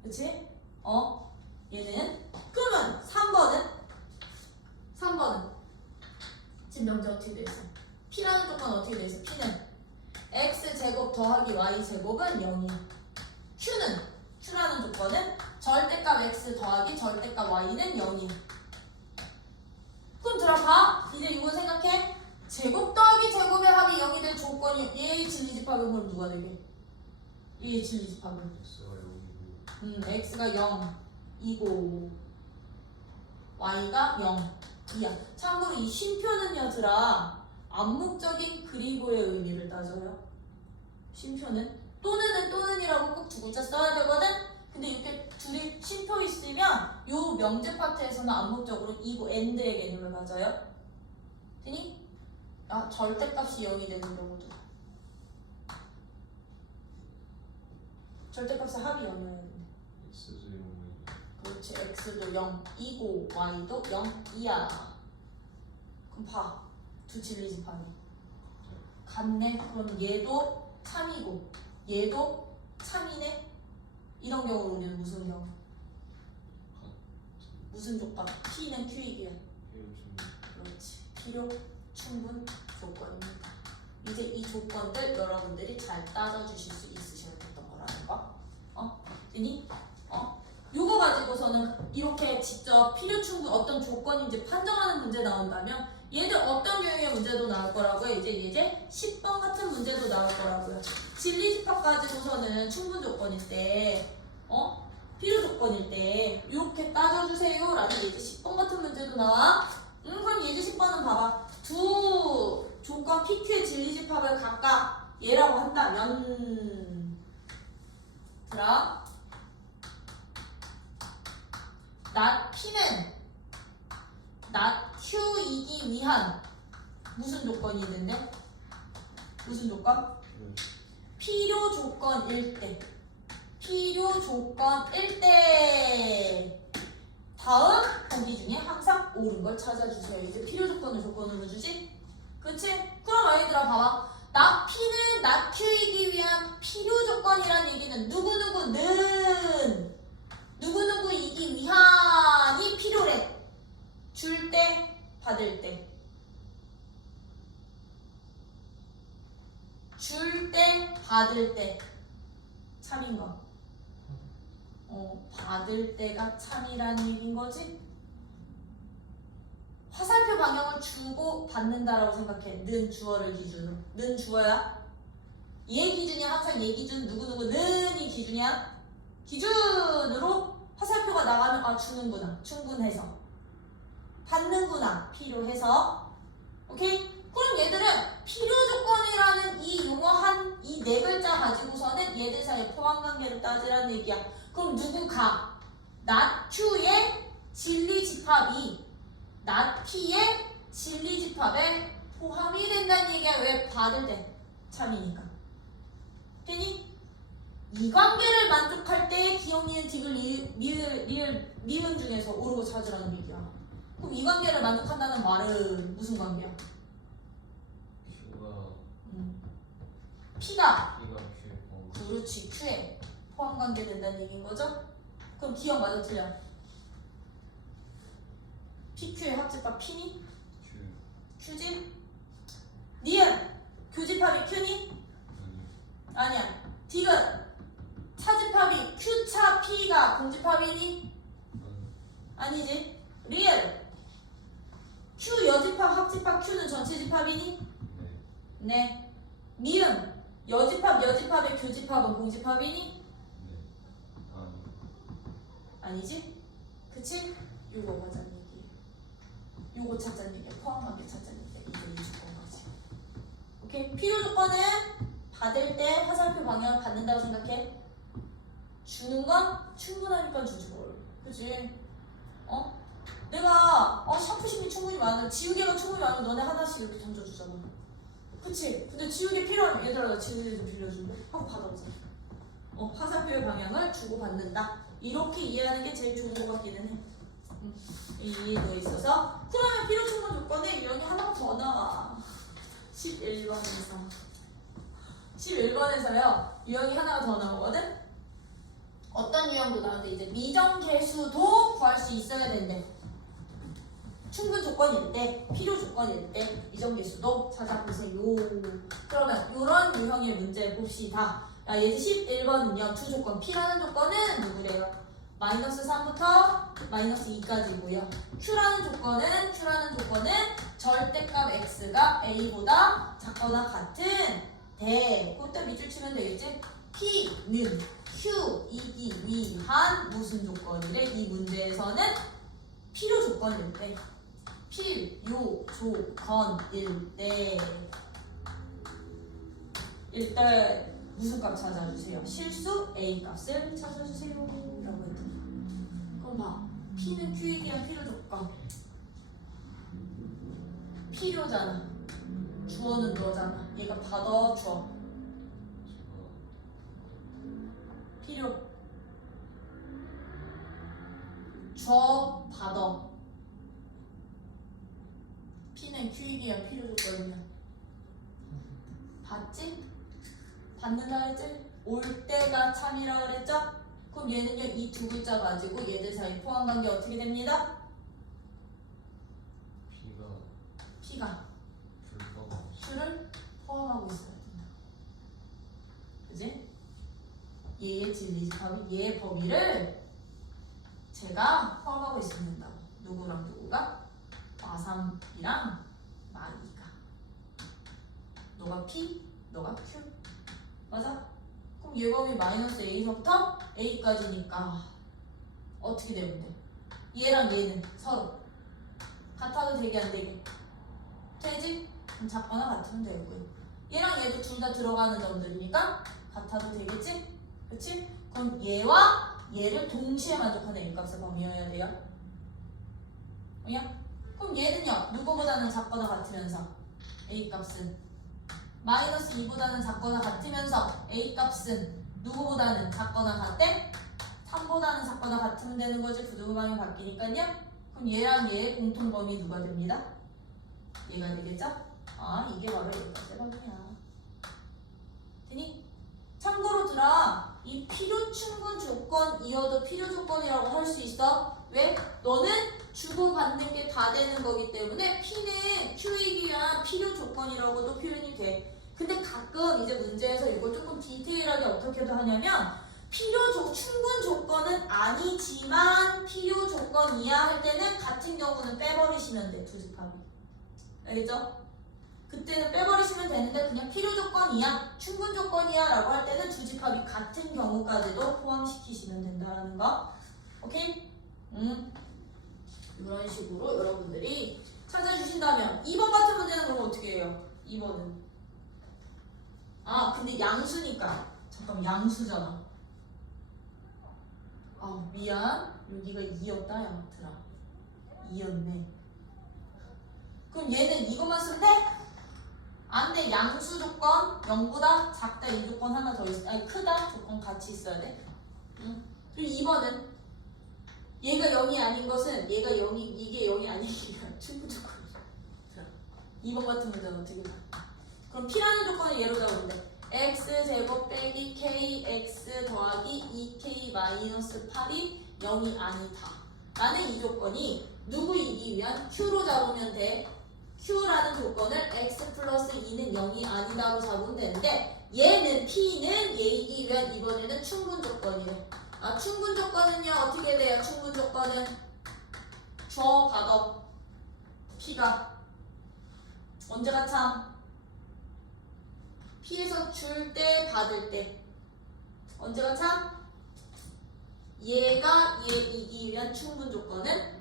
그치? 얘는 그러면 3번은 지금 명제 어떻게 돼 있어? P라는 조건 어떻게 돼 있어? P는 X제곱 더하기 Y제곱은 0이야. Q라는 조건은 절대값 X 더하기 절대값 Y는 0이야. 그럼 들어봐. 이제 이거 생각해. 제곱 더하기 제곱의 합이 0이 될 조건이 얘의 진리집합은 그럼 누가 되게? 얘의 진리집합은 X가 0이고 Y가 0이야. 참고로 이 쉼표는 얘들아 암묵적인 그리고의 의미를 따져요. 쉼표는 또는이라고 꼭 두 글자 써야 되거든. 근데 이렇게 둘이 쉼표 있으면 요 명제 파트에서는 암묵적으로 이고 엔드의 개념을 가져요. 되니? 아, 절대값이 0이 되는 경우도. 절대값의 합이 0이어야 돼. X도 0이고 그렇지. x도 0이고 y도 0이야. 그럼 봐. 두 진리집합이 같네. 그럼 얘도 3이고 얘도 3이네. 이런 경우로 우리는 무슨 경우? 무슨 조건? P는 Q이기야. 그렇지. 필요 충분 조건입니다. 이제 이 조건들 여러분들이 잘 따져주실 수 있으셔야 됐던 거라는 거. 되니? 요거 가지고서는 이렇게 직접 필요 충분 어떤 조건인지 판정하는 문제 나온다면 얘들 어떤 유형의 문제도 나올 거라고요. 이제 10번 같은 문제도 나올 거라고요. 진리집합 가지고서는 충분 조건일 때, 필요 조건일 때 이렇게 따져주세요 라는 예제 10번 같은 문제도 나와. 그럼 예제 10번은 봐봐. 두 조건 PQ의 진리집합을 각각 얘라고 한다면 그럼 not P는 not Q이기 위한 무슨 조건이 있는데? 무슨 조건? 필요 조건일 때. 필요 조건일 때. 다음 보기 중에 항상 옳은 걸 찾아주세요. 이제 필요 조건을 조건으로 주지? 그치? 그럼 아이들아 봐봐. not P는 not Q이기 위한 필요 조건이란 얘기는 누구누구는 누구누구이기 위한이 필요래. 줄 때, 받을 때. 줄 때, 받을 때. 참인 거. 받을 때가 참이라는 얘기인 거지? 화살표 방향을 주고 받는다라고 생각해. 는 주어를 기준으로. 는 주어야. 얘 기준이 항상 얘 기준. 누구누구는이 기준이야. 기준으로 화살표가 나가면 아 주는구나. 충분해서. 받는구나. 필요해서. 오케이? 그럼 얘들은 필요 조건이라는 이 용어 한 이 네 글자 가지고서는 얘들 사이에 포함관계를 따지라는 얘기야. 그럼 누구가 not Q의 진리집합이 not P의 진리집합에 포함이 된다는 얘기야. 왜? 받을 때 참이니까. 되니? 이 관계를 만족할 때 기억, 니은, 디귿, 미음 중에서 옳은 거 찾으라는 얘기야. 그럼 이 관계를 만족한다는 말은 무슨 관계야? P가 그렇지. Q에 포함관계 된다는 얘기인 거죠? 그럼 기억 맞아 틀려? PQ의 합집합 P니? Q지? 니은 교집합이 Q니? 아니야. 디귿 차집합이 Q차 P가 공집합이니? 아니지. 리을 Q 여집합 합집합 Q는 전체 집합이니? 네. 미음 여집합의 교집합은 공집합이니? 아니지? 그치? 요거 보자는 얘기. 요거 찾자는 얘기야. 포함관계 찾자는 얘기야. 이게 이 조건까지. 오케이? 필요 조건은 받을 때 화살표 방향을 받는다고 생각해. 주는 건 충분하니까 주지 뭘. 그치? 내가 샤프심이 충분히 많아. 지우개가 충분히 많으면 너네 하나씩 이렇게 던져주잖아. 그치? 근데 지우개 필요하면 얘들아 나 지우개 좀 빌려줄래? 하고 받아오자. 화살표의 방향을 주고 받는다. 이렇게 이해하는 게 제일 좋은 것 같기는 해. 이해도에 있어서. 그러면 필요 충분 조건에 유형이 하나가 더 나와. 11번에서요 유형이 하나가 더 나오거든? 어떤 유형도 나오는데 이제 미정계수도 구할 수 있어야 된대. 충분 조건일 때, 필요 조건일 때 미정계수도 찾아보세요. 그러면 이런 유형의 문제 봅시다. 예제 11번은요. 두 조건, P라는 조건은 누구래요? 마이너스 3부터 마이너스 2까지고요. Q라는 조건은 절대값 X가 A보다 작거나 같은 대. 그것도 밑줄 치면 되겠지? P는 Q이기 위한 무슨 조건이래? 이 문제에서는 필요 조건일 때. 필요 조건일 때. 일단 무슨 값 찾아주세요? 실수 A 값을 찾아주세요. 라고 했더니. 그럼 봐. P는 Q에 대한 필요 조건. 필요잖아. 주어는 너잖아. 얘가 받아 줘. 제가 필요. 줘 받아. P는 Q이야 필요 조건이야. 받지? 받는다 그랬지? 올 때가 참이라 그랬죠? 그럼 얘는요 이 두 글자 가지고 얘들 사이 포함관계 어떻게 됩니다? P가 불가가 슈를 포함하고 있어야 된다. 그지? 얘의 진리집합이 얘의 범위를 제가 포함하고 있으면 된다고. 누구랑 누구가? 마삼이랑 마이가. 너가 P, 너가 Q. 맞아? 그럼 얘 범위 마이너스 A서부터 A까지니까 어떻게 되면 돼? 얘랑 얘는 서로 같아도 되게 안 되게? 되지? 그럼 작거나 같으면 되고요. 얘랑 얘도 둘 다 들어가는 점들이니까 같아도 되겠지? 그치? 그럼 얘와 얘를 동시에 만족하는 A값의 범위여야 돼요. 뭐야? 그럼 얘는요 누구보다는 작거나 같으면서 A값은 마이너스 2보다는 작거나 같으면서 A값은 누구보다는 작거나 같대? 3보다는 작거나 같으면 되는 거지. 부등호방이 바뀌니까요. 그럼 얘랑 얘의 공통 범위 누가 됩니다? 얘가 되겠죠? 아 이게 바로 A값의 범위야. 되니? 참고로 들아 이 필요 충분 조건이어도 필요 조건이라고 할 수 있어. 왜? 너는 주고받는 게 다 되는 거기 때문에 P는 Q이기 위한 필요 조건이라고도 표현이 돼. 근데 가끔 이제 문제에서 이걸 조금 디테일하게 어떻게도 하냐면 충분 조건은 아니지만 필요 조건이야 할 때는 같은 경우는 빼버리시면 돼. 두 집합이. 알겠죠? 그때는 빼버리시면 되는데 그냥 필요 조건이야, 충분 조건이야 라고 할 때는 두 집합이 같은 경우까지도 포함시키시면 된다는 거. 오케이? 이런 식으로 여러분들이 찾아주신다면 2번 같은 문제는 그럼 어떻게 해요? 2번은 아 근데 양수니까 잠깐 양수잖아. 아 미안 여기가 2였다 양들아 2였네. 그럼 얘는 이것만 쓰면 돼? 안 돼. 양수 조건 0보다 작다 이 조건 하나 더 있어. 아니 크다 조건 같이 있어야 돼. 응. 그리고 2번은 얘가 0이 아닌 것은 얘가 0이 이게 0이 아니기가 충분 조건이야. 2번 같은 문제는 어떻게 봐? 그럼 P라는 조건을 예로 잡으면 돼. x제곱 빼기 kx 더하기 2k 마이너스 8이 0이 아니다 라는 이 조건이 누구이기 위한 Q로 잡으면 돼. Q라는 조건을 x 플러스 2는 0이 아니다로 잡으면 되는데 얘는 P는 얘이기 위한 이번에는 충분 조건이래. 아 충분 조건은요 어떻게 돼요? 충분 조건은 줘 받아 P가 언제가 참? P에서 줄 때 받을 때 언제가 참? 얘가 얘이기 위한 충분 조건은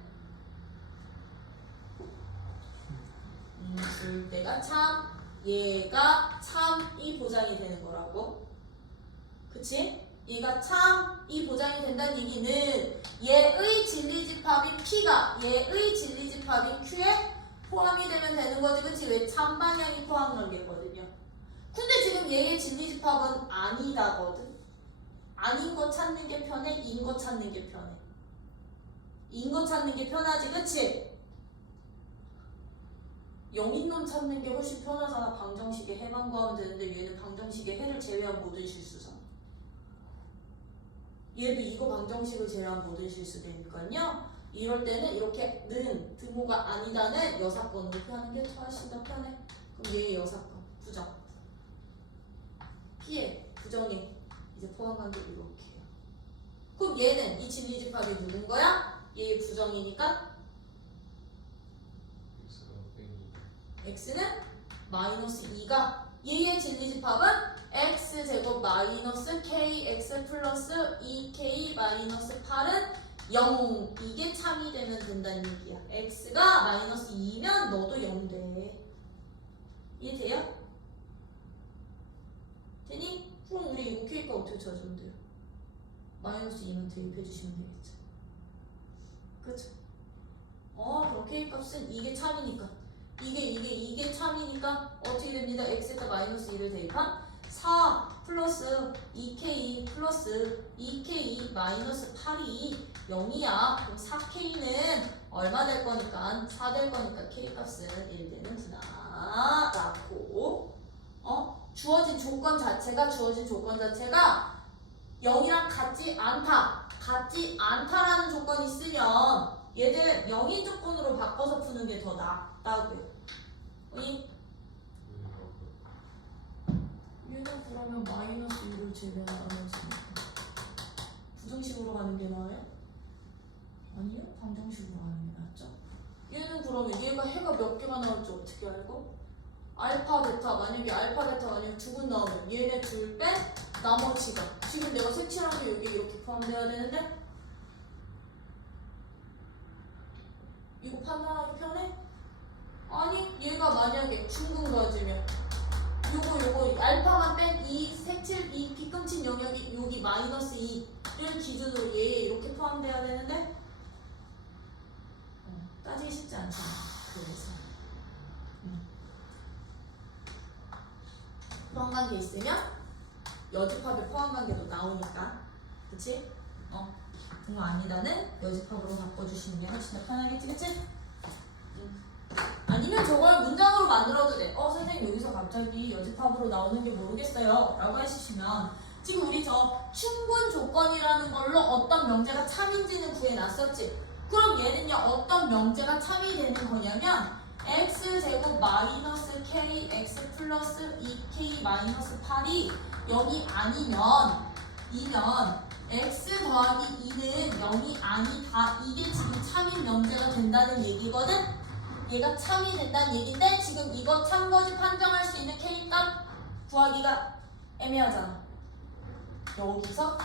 줄 때가 참 얘가 참이 보장이 되는 거라고. 그치? 얘가 참이 보장이 된다는 얘기는 얘의 진리집합인 P가 얘의 진리집합인 Q에 포함이 되면 되는 거지. 그치? 왜 참 방향이 포함 관계거든요. 근데 지금 얘의 진리집합은 아니다거든. 아닌 거 찾는 게 편해? 인 거 찾는 게 편해? 인 거 찾는 게 편하지. 그치? 0인 놈 찾는 게 훨씬 편하잖아. 방정식의 해만 구하면 되는데 얘는 방정식의 해를 제외한 모든 실수잖아. 얘도 이거 방정식을 제외한 모든 실수되니까요. 이럴 때는 이렇게 는 등호가 아니다는 여사건으로 표하는 게 훨씬 더 편해. 그럼 얘의 여사건 부정. P의 부정이 이제 포함관계 이렇게 해요. 그럼 얘는 이 진리집합이 누군 거야? 얘의 부정이니까 x는 마이너스 2가 얘의 진리집합은 x제곱 마이너스 kx 플러스 2k 마이너스 8은 0 이게 참이 되면 된다는 얘기야. x가 마이너스 2면 너도 0 돼. 이해돼요? 되니? 그럼 우리 이거 k가 어떻게 찾으면 돼요? 마이너스 2만 대입해 주시면 되겠죠. 그쵸? 그럼 k 값은 이게 참이니까 이게 참이니까 어떻게 됩니다? x에다 마이너스 2를 대입한 4 플러스 2k 플러스 2k 마이너스 8이 0이야. 그럼 4k는 얼마 될 거니까 4 될 거니까 k 값은 1 되는구나 라고 주어진 조건 자체가 0이랑 같지 않다라는 조건이 있으면 얘들 영인 조건으로 바꿔서 푸는 게 더 낫다고요. 얘는 그러면 마이너스 2를 제외하면 부정식으로 가는 게 나아요? 아니요, 방정식으로 가는 게 낫죠. 얘는 그러면 얘가 해가 몇 개가 나올지 어떻게 알고? 알파, 베타, 만약에 알파, 베타 만약에 두 분 나오면 얘네 둘 빼 나머지가 지금 내가 색칠한 게 여기 이렇게 포함되어야 되는데 이거 판단하기 편해? 아니 얘가 만약에 중근거지면 요거 알파만 뺀 이 색칠 이 빗금친 영역이 여기 마이너스 2를 기준으로 얘 이렇게 포함돼야 되는데 따지기 쉽지 않잖아. 그래서 포함관계 있으면 여집합에 포함관계도 나오니까 그치? 그거 아니다는 여집합으로 바꿔주시는 게 훨씬 더 편하겠지 그치? 아니면 저걸 문장으로 만들어도 돼. 선생님 여기서 갑자기 여집합으로 나오는 게 모르겠어요 라고 하시면 지금 우리 저 충분 조건이라는 걸로 어떤 명제가 참인지는 구해놨었지. 그럼 얘는요 어떤 명제가 참이 되는 거냐면 x제곱 마이너스 k x 플러스 2k 마이너스 8이 0이 아니면 x 더하기 2는 0이 아니다. 이게 지금 참인 명제가 된다는 얘기거든. 얘가 참이 된다는 얘기인데 지금 이거 참거지 판정할 수 있는 k값 구하기가 애매하잖아. 여기서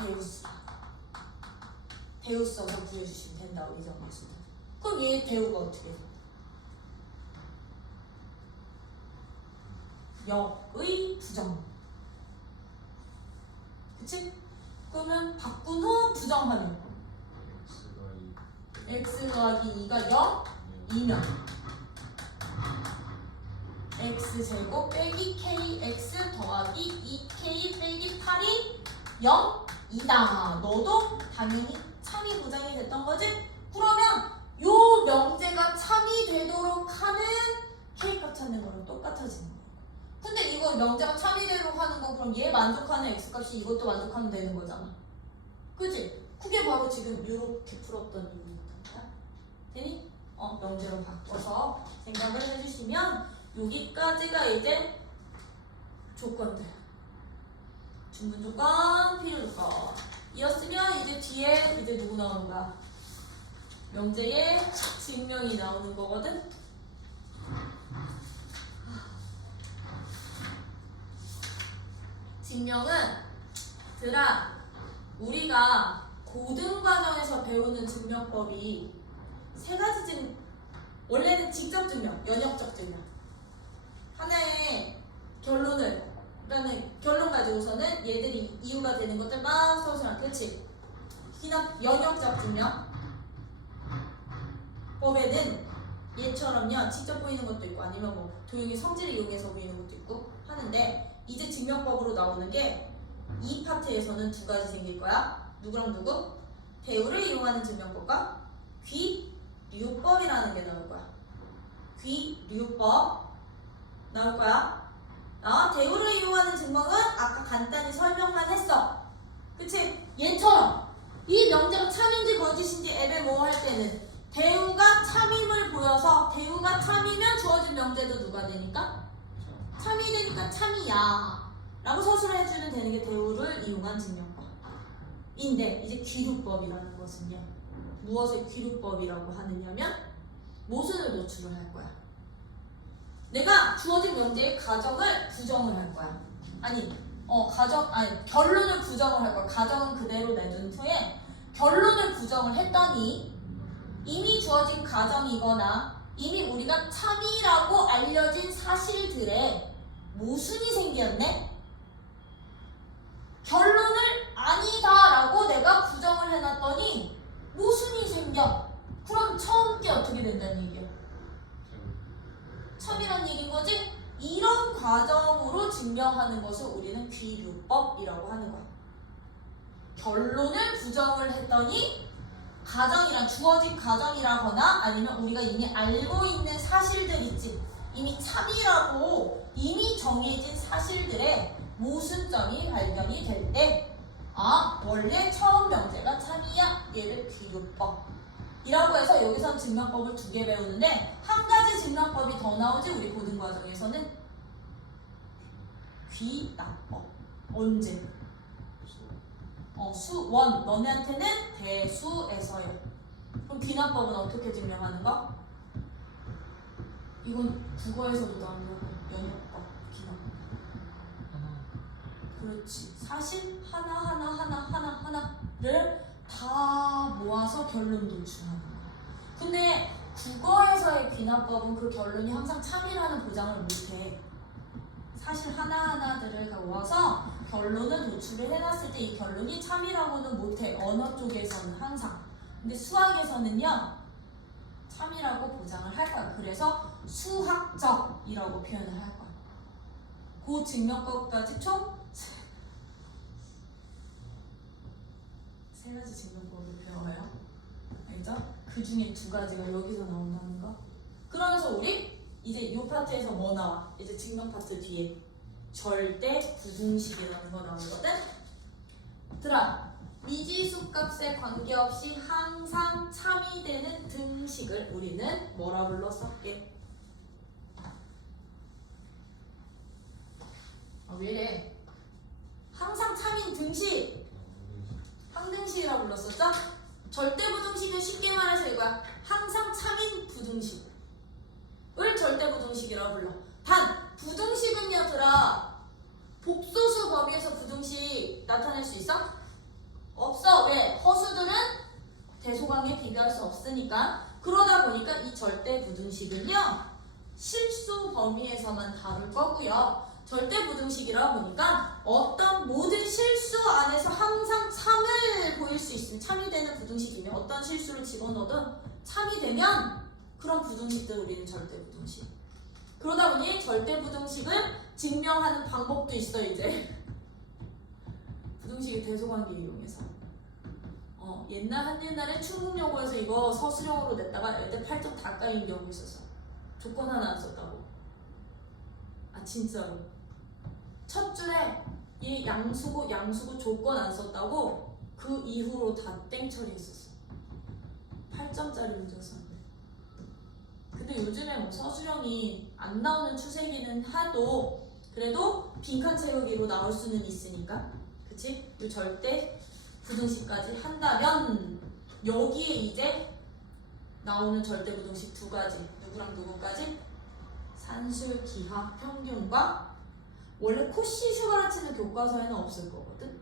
대우 써서 구해주시면 된다. 우리 정리수. 그럼 얘 대우가 어떻게 돼? 역의 부정. 그치? 그러면 바꾼 후 부정하면 x 더하기 2가 0 2면 x제곱 빼기 kx 더하기 2k 빼기 8이 0 2다. 너도 당연히 참이 보장이 됐던 거지? 그러면 요 명제가 참이 되도록 하는 k값 찾는 거랑 똑같아지는 거야. 근데 이거 명제가 참이 되도록 하는 거 그럼 얘 만족하는 x값이 이것도 만족하면 되는 거잖아. 그치? 그게 바로 지금 이렇게 풀었던 이유니까. 되니? 명제로 바꿔서 생각을 해주시면 여기까지가 이제 조건들. 충분 조건, 필요 조건. 이었으면 이제 뒤에 이제 누구 나오는가? 명제의 증명이 나오는 거거든. 증명은 우리가 고등과정에서 배우는 증명법이 세 가지 원래는 직접 증명, 연역적 증명. 하나의 그러니까 결론 가지고서는 얘들이 이유가 되는 것들 막 서술한, 그렇지? 연역적 증명 법에는 얘처럼요 직접 보이는 것도 있고 아니면 뭐 도형의 성질을 이용해서 보이는 것도 있고 하는데 이제 증명법으로 나오는 게 이 파트에서는 두 가지 생길 거야. 누구랑 누구? 대우를 이용하는 증명법과 귀류법이라는 게 나올 거야. 귀류법 나올 거야. 대우를 이용하는 증명은 아까 간단히 설명만 했어. 그치? 얘처럼 이 명제가 참인지 거짓인지 애매모호할 때는 대우가 참임을 보여서 대우가 참이면 주어진 명제도 누가 되니까? 참이 되니까 참이야 라고 서술을 해주면 되는 게 대우를 이용한 증명법인데 이제 귀류법이라는 것은요 무엇을 귀류법이라고 하느냐면 모순을 노출을 할 거야. 내가 주어진 명제의 가정을 부정을 할 거야. 결론을 부정을 할 거야. 가정은 그대로 내준 후에 결론을 부정을 했더니 이미 주어진 가정이거나 이미 우리가 참이라고 알려진 사실들에 모순이 생겼네? 결론을 아니다라고 내가 부정을 해놨더니 모순이 생겨. 그럼 처음 게 어떻게 된다는 얘기야? 과정으로 증명하는 것을 우리는 귀류법이라고 하는 거야. 결론을 부정을 했더니 가정이란 주어진 가정이라거나 아니면 우리가 이미 알고 있는 사실들 있지. 이미 참이라고 이미 정해진 사실들의 모순점이 발견이 될 때 원래 처음 명제가 참이야. 얘를 귀류법이라고 해서 여기선 증명법을 2개 배우는데 한 가지 증명법이 더 나오지 우리 고등 과정에서는 귀납법. 언제? 수원 너네한테는 대수에서요. 그럼 귀납법은 어떻게 증명하는가? 이건 국어에서도 나오는 연역법, 귀납법. 그렇지. 사실 하나를 다 모아서 결론 도출하는 거야. 근데 국어에서의 귀납법은 그 결론이 항상 참이라는 보장을 못해. 사실 하나하나들을 다 모아서 결론을 도출을 해놨을 때 이 결론이 참이라고는 못해. 언어 쪽에서는 항상. 근데 수학에서는요 참이라고 보장을 할 거야. 그래서 수학적이라고 표현을 할 거야. 그 증명법까지 총 3가지 증명법을 배워요. 알죠? 그 중에 2가지가 여기서 나온다는 거. 그러면서 우리 이제 이 파트에서 뭐 나와? 이제 증명 파트 뒤에 절대 부등식이라는 거 나오거든? 들아, 미지수 값에 관계없이 항상 참이 되는 등식을 우리는 뭐라 불렀었게? 왜래? 항상 참인 등식! 항등식이라고 불렀었죠? 절대 부등식은 쉽게 말해서 이거야. 항상 참인 부등식을 절대 부등식이라고 불러. 단 부등식은요 들아 복소수 범위에서 부등식 나타낼 수 있어? 없어. 왜? 허수들은 대소관계 비교할 수 없으니까. 그러다 보니까 이 절대 부등식은요 실수 범위에서만 다룰 거고요. 절대 부등식이라 보니까 어떤 모든 실수 안에서 항상 참을 보일 수 있으면 참이 되는 부등식이면 어떤 실수를 집어넣어도 참이 되면 그런 부등식들 우리는 절대 부등식. 그러다 보니 절대 부등식을 증명하는 방법도 있어 이제. 부등식의 대소관계 이용해서. 옛날에 충북여고에서 이거 서술형으로 냈다가 애들 8점 다 까인 경우 있었어. 조건 하나 안 썼다고. 진짜로. 첫 줄에 이 양수고 조건 안 썼다고 그 이후로 다 땡 처리했었어. 8점짜리 문제였었는데. 근데 요즘에 뭐 서술형이 안 나오는 추세기는 하도 그래도 빈칸 채우기로 나올 수는 있으니까. 그치? 이 절대 부등식까지 한다면 여기에 이제 나오는 절대 부등식 2가지. 누구랑 누구까지? 산술, 기하, 평균과 원래 코시 슈바르츠는 교과서에는 없을 거거든.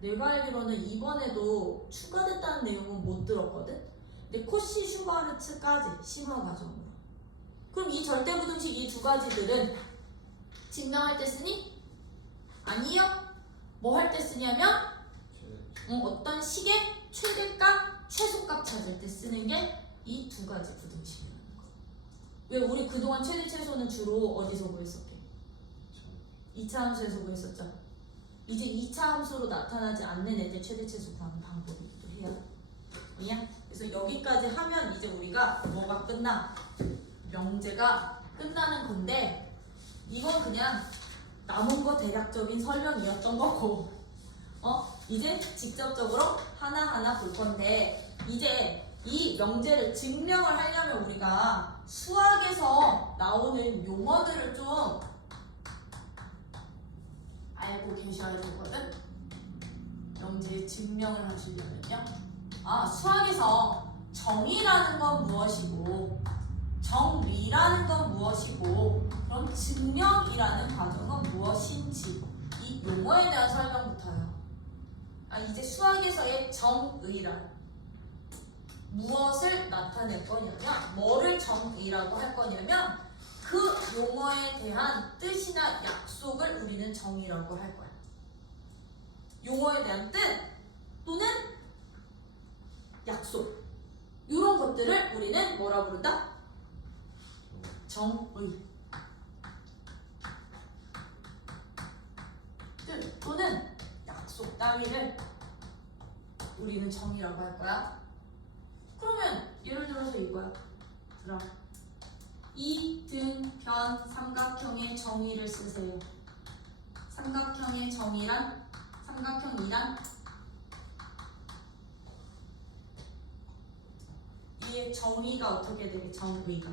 내가 알기로는 이번에도 추가됐다는 내용은 못 들었거든. 근데 코시 슈바르츠까지 심화 과정으로. 그럼 이 절대 부등식 이 2가지들은 증명할 때 쓰니? 아니요. 뭐 할 때 쓰냐면 어떤 식의 최대값, 최소값 찾을 때 쓰는 게 이 2가지 부등식이라는 거. 왜 우리 그동안 최대 최소는 주로 어디서 구했었게? 2차 함수에서 구했었죠. 이제 2차 함수로 나타나지 않는 애들 최대 최소 구하는 방법이기도 해요. 이해야? 그래서 여기까지 하면 이제 우리가 뭐가 끝나? 명제가 끝나는 건데 이건 그냥 남은 거 대략적인 설명이었던 거고 이제 직접적으로 하나하나 볼 건데 이제 이 명제를 증명을 하려면 우리가 수학에서 나오는 용어들을 좀 알고 계셔야 되거든. 명제의 증명을 하시려면요. 수학에서 정의라는 건 무엇이고 정리라는 건 무엇이고 그럼 증명이라는 과정은 무엇인지 이 용어에 대한 설명부터요. 이제 수학에서의 정의란 무엇을 나타낼 거냐면 뭐를 정의라고 할 거냐면 그 용어에 대한 뜻이나 약속을 우리는 정의라고 할 거야. 용어에 대한 뜻 또는 약속 이런 것들을 우리는 뭐라 부른다? 정의. 따위를 우리는 정의라고 할 거야. 그러면 예를 들어서 이거야. 들어. 이등변 삼각형의 정의를 쓰세요. 삼각형의 정의란 삼각형이란 이 정의가 어떻게 되게 정의가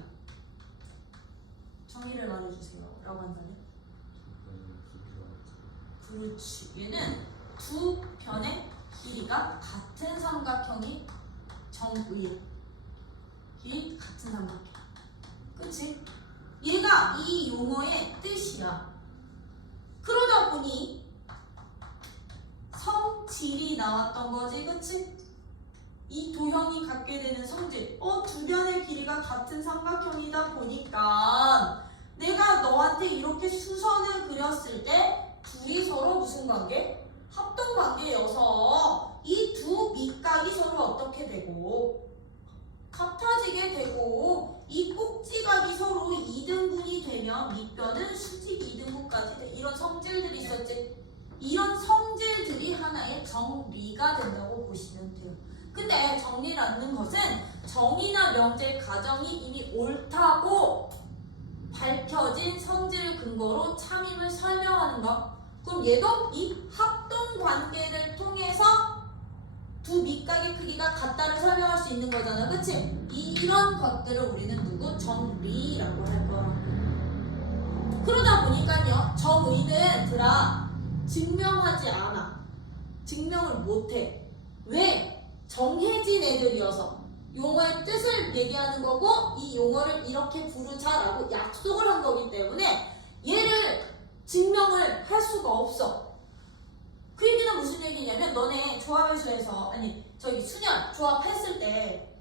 정의를 말해주세요 라고 한다면 그렇지. 얘는 두 변의 길이가 같은 삼각형이 정의야. 길이 같은 삼각형. 그치? 얘가 이 용어의 뜻이야. 그러다 보니 성질이 나왔던 거지. 그치? 이 도형이 갖게 되는 성질. 두 변의 길이가 같은 삼각형이다 보니까 내가 너한테 이렇게 수선을 그렸을 때 둘이 서로 무슨 관계? 합동 관계여서 이 두 밑각이 서로 어떻게 되고 같아지게 되고 이 꼭지각이 서로 2등분이 되면 밑변은 수직 2등분까지 돼. 이런 성질들이 있었지. 이런 성질들이 하나의 정리가 된다고 보시면 돼요. 근데 정리라는 것은 정의나 명제 가정이 이미 옳다고 밝혀진 성질을 근거로 참임을 설명하는 것. 그럼 얘도 이 합동 관계를 통해서 두 밑각의 크기가 같다를 설명할 수 있는 거잖아. 그치? 이런 것들을 우리는 누구? 정리라고 할 거라고. 그러다 보니까요, 정의는 증명하지 않아. 증명을 못해. 왜? 정해진 애들이어서 용어의 뜻을 얘기하는 거고 이 용어를 이렇게 부르자라고 약속을 한 거기 때문에 얘를 증명을 할 수가 없어. 그 얘기는 무슨 얘기냐면 너네 조합의수에서 수년 조합했을 때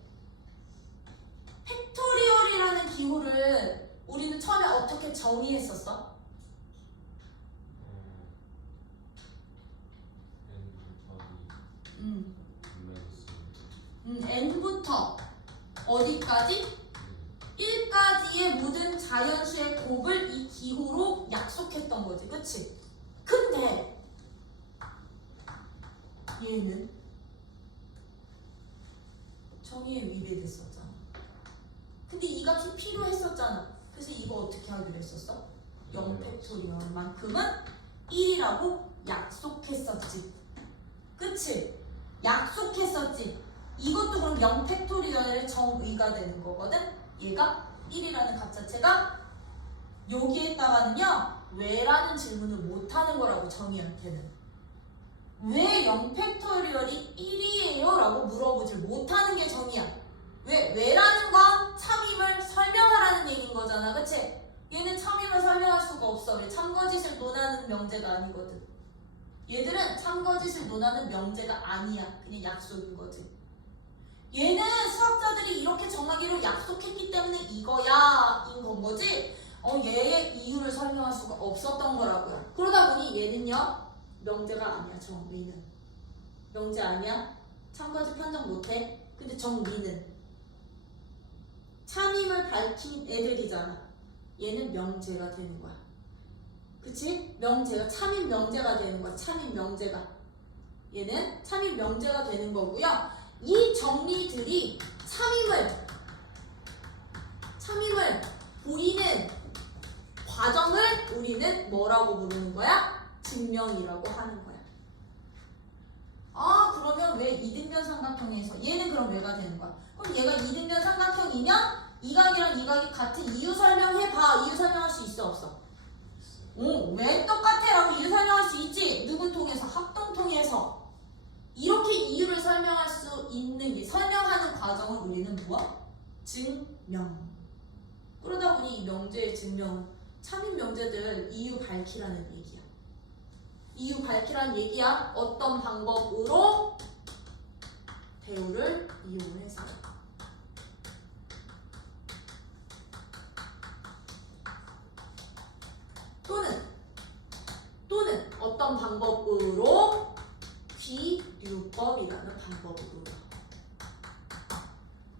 팩토리얼이라는 기호를 우리는 처음에 어떻게 정의했었어? n부터 어디까지? 1까지의 모든 자연수의 곱을 이 기호로 약속했던 거지. 그치? 근데 얘는 정의에 위배됐었잖아. 근데 이 값이 필요했었잖아. 그래서 이거 어떻게 하기로 했었어? 0팩토리얼만큼은 1이라고 약속했었지. 그치? 약속했었지. 이것도 그럼 0팩토리얼의 정의가 되는 거거든? 얘가 1이라는 값 자체가 여기에다가는요 왜라는 질문을 못하는 거라고. 정의한테는 왜 0팩토리얼이 1이에요? 라고 물어보질 못하는 게 정의야. 왜라는 건 참임을 설명하라는 얘기인 거잖아. 그치? 얘는 참임을 설명할 수가 없어. 왜? 참거짓을 논하는 명제가 아니거든. 얘들은 참거짓을 논하는 명제가 아니야. 그냥 약속인 거지. 얘는 수학자들이 이렇게 정하기로 약속했기 때문에 이거야 인 건 거지. 얘의 이유를 설명할 수가 없었던 거라고요. 그러다 보니 얘는요 명제가 아니야. 정리는 명제 아니야. 참거짓 판정 못해. 근데 정리는 참임을 밝힌 애들이잖아. 얘는 명제가 되는 거야. 그치? 명제가 참임 명제가 되는 거야. 참임 명제가. 얘는 참임 명제가 되는 거고요. 이 정리들이 참임을 보이는 과정을 우리는 뭐라고 부르는 거야? 증명이라고 하는 거야. 그러면 왜 이등변 삼각형에서 얘는 그럼 왜가 되는 거야? 그럼 얘가 이등변 삼각형이면 이 각이랑 이 각이 같은 이유 설명해봐. 이유 설명할 수 있어 없어? 왜 똑같아? 라고 이유 설명할 수 있지. 누구 통해서? 합동 통해서. 이렇게 이유를 설명할 수 있는 설명하는 과정을 우리는 무엇? 증명. 그러다 보니 이 명제의 증명은 참임 명제들 이유 밝히라는 얘기야. 이유 밝히라는 얘기야. 어떤 방법으로? 대우를 이용해서. 또는 어떤 방법으로? 귀류법이라는 방법으로.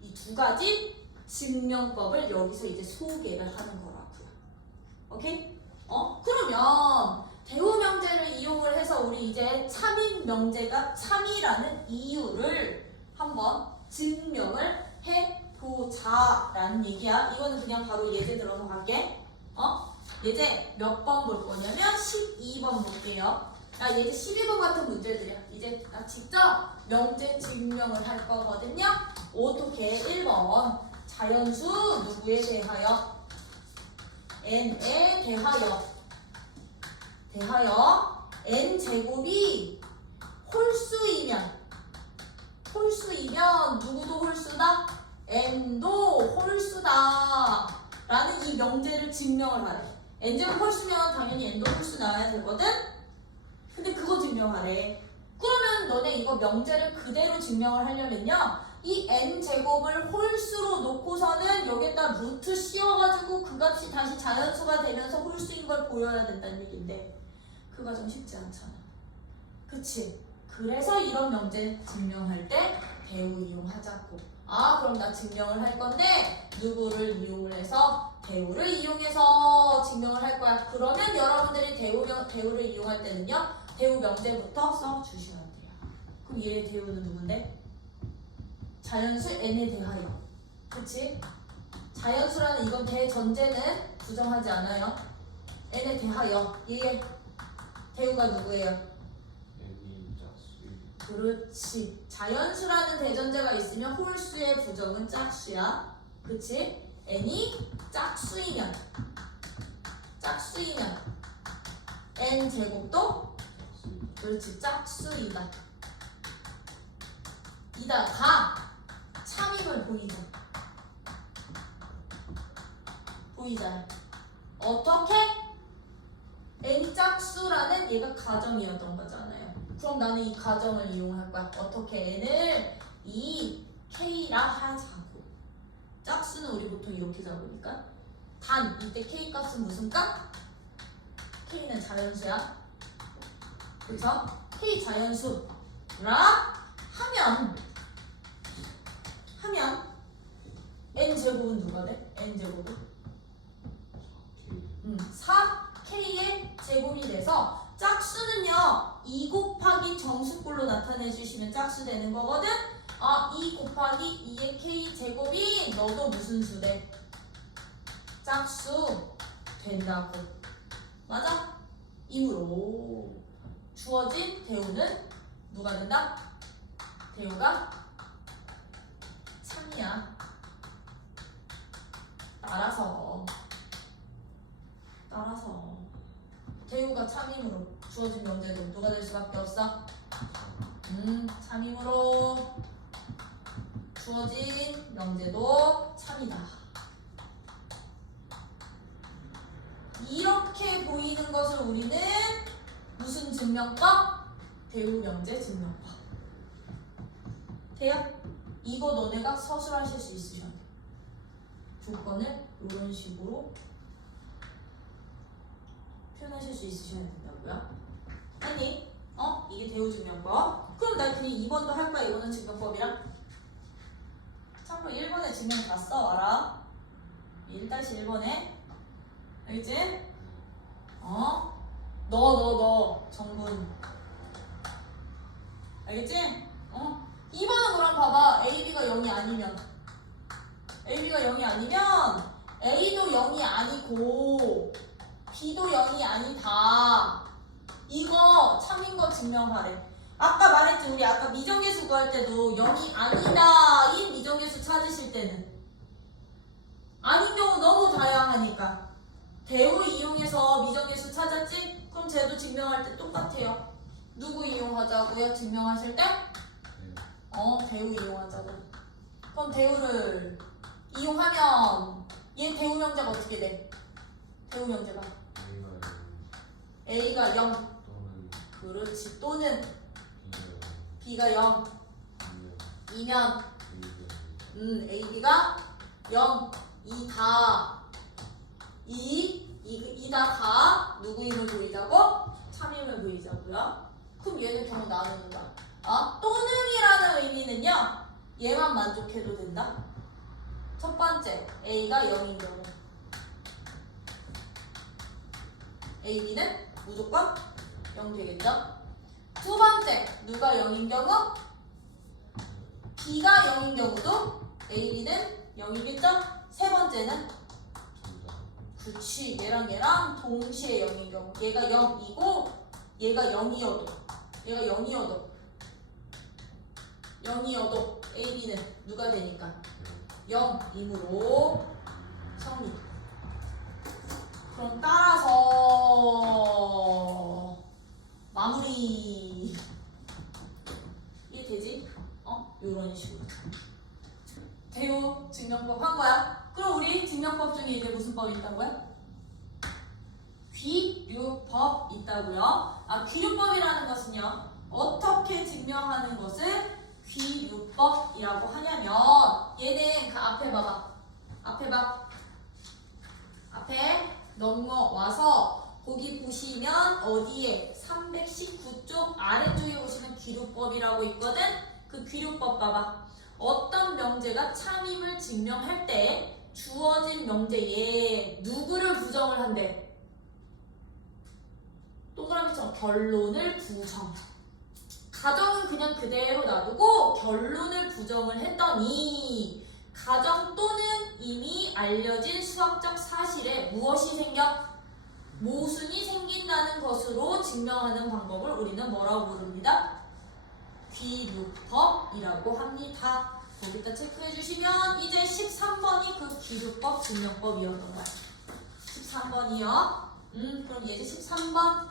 이 두 가지 증명법을 여기서 이제 소개를 하는 거라고요. 오케이? 그러면 대우 명제를 이용을 해서 우리 이제 참임 명제가 참이라는 이유를 한번 증명을 해보자라는 얘기야. 이거는 그냥 바로 예제 들어서 갈게. 예제 몇 번 볼 거냐면 12번 볼게요. 야, 예제 12번 같은 문제들이야. 이제 나 직접 명제 증명을 할 거거든요. 어떻게? 1번 자연수 누구에 대하여? n에 대하여 n제곱이 홀수이면 누구도 홀수다? n도 홀수다 라는 이 명제를 증명을 하래. n제곱 홀수면 당연히 n도 홀수 나와야 되거든? 근데 그거 증명하래. 그러면 너네 이거 명제를 그대로 증명을 하려면요, 이 n제곱을 홀수로 놓고서는 여기에다 루트 씌워가지고 그 값이 다시 자연수가 되면서 홀수인 걸 보여야 된다는 얘기인데 그 과정 쉽지 않잖아. 그치? 그래서 이런 명제 증명할 때 대우 이용하자고. 아, 그럼 나 증명을 할 건데 누구를 이용을 해서? 대우를 이용해서 증명을 할 거야. 그러면 여러분들이 대우를 이용할 때는요, 대우 명제부터 써주셔야 돼요. 그럼 얘의 대우는 누군데? 자연수 n에 대하여. 그치? 자연수라는 이건 대전제는 부정하지 않아요. n에 대하여. 얘의 대우가 누구예요? n이 짝수. 그렇지. 자연수라는 대전제가 있으면 홀수의 부정은 짝수야. 그치? n이 짝수이면 n 제곱도 그렇지, 짝수이다. 이다가 참임을 보이자. 어떻게? n 짝수라는 얘가 가정이었던 거잖아요. 그럼 나는 이 가정을 이용할 거야. 어떻게? n을 이 k라 하자고. 짝수는 우리 보통 이렇게 잡으니까 단 이때 k 값은 무슨 값? k는 자연수야. 그래서 k 자연수라 하면 n 제곱은 누가 돼? n 제곱은 4k의 제곱이 돼서 짝수는요 2 곱하기 정수꼴로 나타내 주시면 짝수 되는 거거든. 2 곱하기 2의 k 제곱이 너도 무슨 수 돼? 짝수 된다고. 맞아? 이므로 주어진 대우는 누가 된다? 대우가 참이야. 따라서 대우가 참이므로 주어진 명제도 누가 될 수밖에 없어? 참이므로 주어진 명제도 참이다. 이렇게 보이는 것을 우리는 무슨 증명법? 대우 명제 증명법. 돼요? 이거 너네가 서술하실 수 있으셔야 돼. 조건을 이런 식으로 표현하실 수 있으셔야 된다고요. 아니, 이게 대우 증명법. 그럼 나 그냥 2번도 할 거야. 이거는 증명법이랑. 참고로 1번에 증명 다 써와라. 1-1번에. 알겠지? 너 정분. 알겠지? 2번은 그럼 봐봐. AB가 0이 아니면 A도 0이 아니고 B도 0이 아니다. 이거 참인 거 증명하래. 아까 말했지, 우리 아까 미정계수 구할 때도 0이 아니다 인 미정계수 찾으실 때는 아닌 경우 너무 다양하니까 대우 이용해서 미정계수 찾았지? 그럼 쟤도 증명할 때 똑같아요. 누구 이용하자고요? 증명하실 때? 대우 이용하자고. 그럼 대우를 이용하면 얘 대우 명제가 어떻게 돼? 대우 명제가 A가 0 또는 그렇지. 또는 B가 0 2면 AB가 0 2다가 누구임을 보이자고? 참임을 보이자고요. 그럼 얘는 경우 나누는 거야. 또는이라는 의미는요, 얘만 만족해도 된다. 첫 번째, A가 0인 경우 AB는 무조건 0 되겠죠? 두 번째, 누가 0인 경우? B가 0인 경우도 A, B는 0이겠죠? 세 번째는 그렇지, 얘랑 동시에 0인 경우 얘가 0이고 얘가 0이어도 얘가 0이어도 A, B는 누가 되니까 0이므로 성립. 그럼 따라서 마무리. 이해되지? 요런 식으로 대우 증명법 한 거야. 그럼 우리 증명법 중에 이제 무슨 법이 있다고요? 귀류법 있다고요. 귀류법이라는 것은요, 어떻게 증명하는 것을 귀류법이라고 하냐면, 얘는 그 앞에 봐봐. 앞에 넘어와서 거기 보시면 어디에 319쪽 아래쪽에 보시면 귀류법이라고 있거든. 그 귀류법 봐봐. 어떤 명제가 참임을 증명할 때 주어진 명제에 누구를 부정을 한대? 동그라미처럼 결론을 부정. 가정은 그냥 그대로 놔두고 결론을 부정을 했더니 가정 또는 이미 알려진 수학적 사실에 무엇이 생겨? 모순이 생긴다는 것으로 증명하는 방법을 우리는 뭐라고 부릅니다? 귀류법이라고 합니다. 거기다 체크해 주시면 이제 13번이 그 귀류법 증명법이었던 거야. 13번이요. 그럼 예제 13번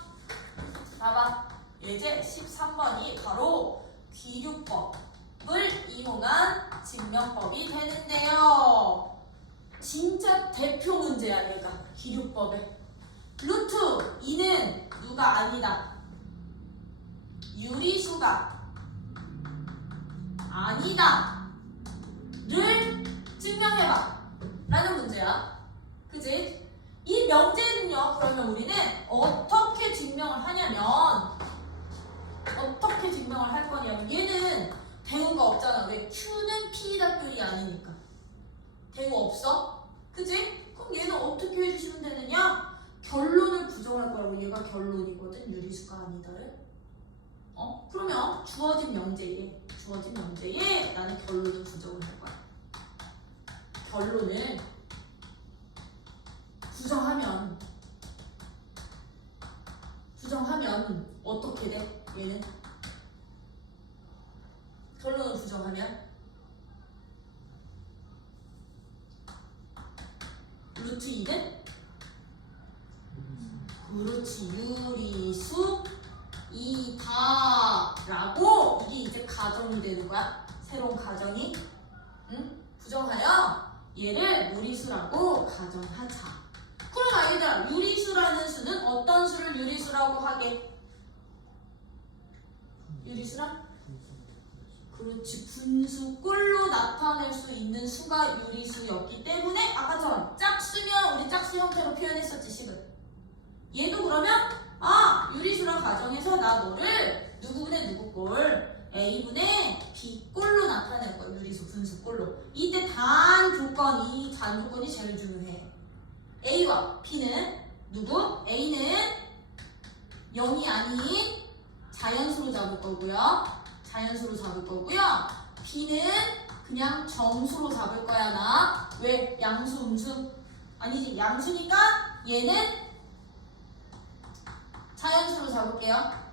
봐봐. 예제 13번이 바로 귀류법을 이용한 증명법이 되는데요. 진짜 대표 문제야 얘가. 귀류법의 루트 2는 누가 아니다. 유리수가 아니다 를 증명해봐 라는 문제야. 그치? 이 명제는요, 그러면 우리는 어떻게 증명을 하냐면, 어떻게 증명을 할 거냐면, 얘는 대우가 없잖아. 왜? Q는 P 답변이 아니니까. 대우 없어? 그치? 그럼 얘는 어떻게 해주시면 되느냐? 결론을 부정할 거라고. 얘가 결론이거든. 유리수가 아니다를. 그러면 주어진 명제에 나는 결론을 부정을 할 거야. 결론을 부정하면 어떻게 돼? 얘는 결론을 부정하면 루트 2는 그렇지, 유리수 2다 라고. 이게 이제 가정이 되는 거야. 새로운 가정이. 부정하여 얘를 무리수라고 가정하자. 그럼 아이들아, 유리수라는 수는 어떤 수를 유리수라고 하게? 유리수라? 그렇지, 분수꼴로 나타낼 수 있는 수가 유리수였기 때문에 아까처럼 짝수면 우리 짝수 형태로 표현했었지, 식은. 얘도 그러면 유리수라 가정해서 나 너를 누구분의 누구꼴 A분의 B꼴로 나타낼 거야. 유리수 분수꼴로. 이때 단 조건이 제일 중요해. A와 B는 누구? A는 0이 아닌 자연수로 잡을 거고요. B는 그냥 정수로 잡을 거야. 나. 왜? 양수, 음수? 아니지, 양수니까 얘는 자연수로 잡을게요.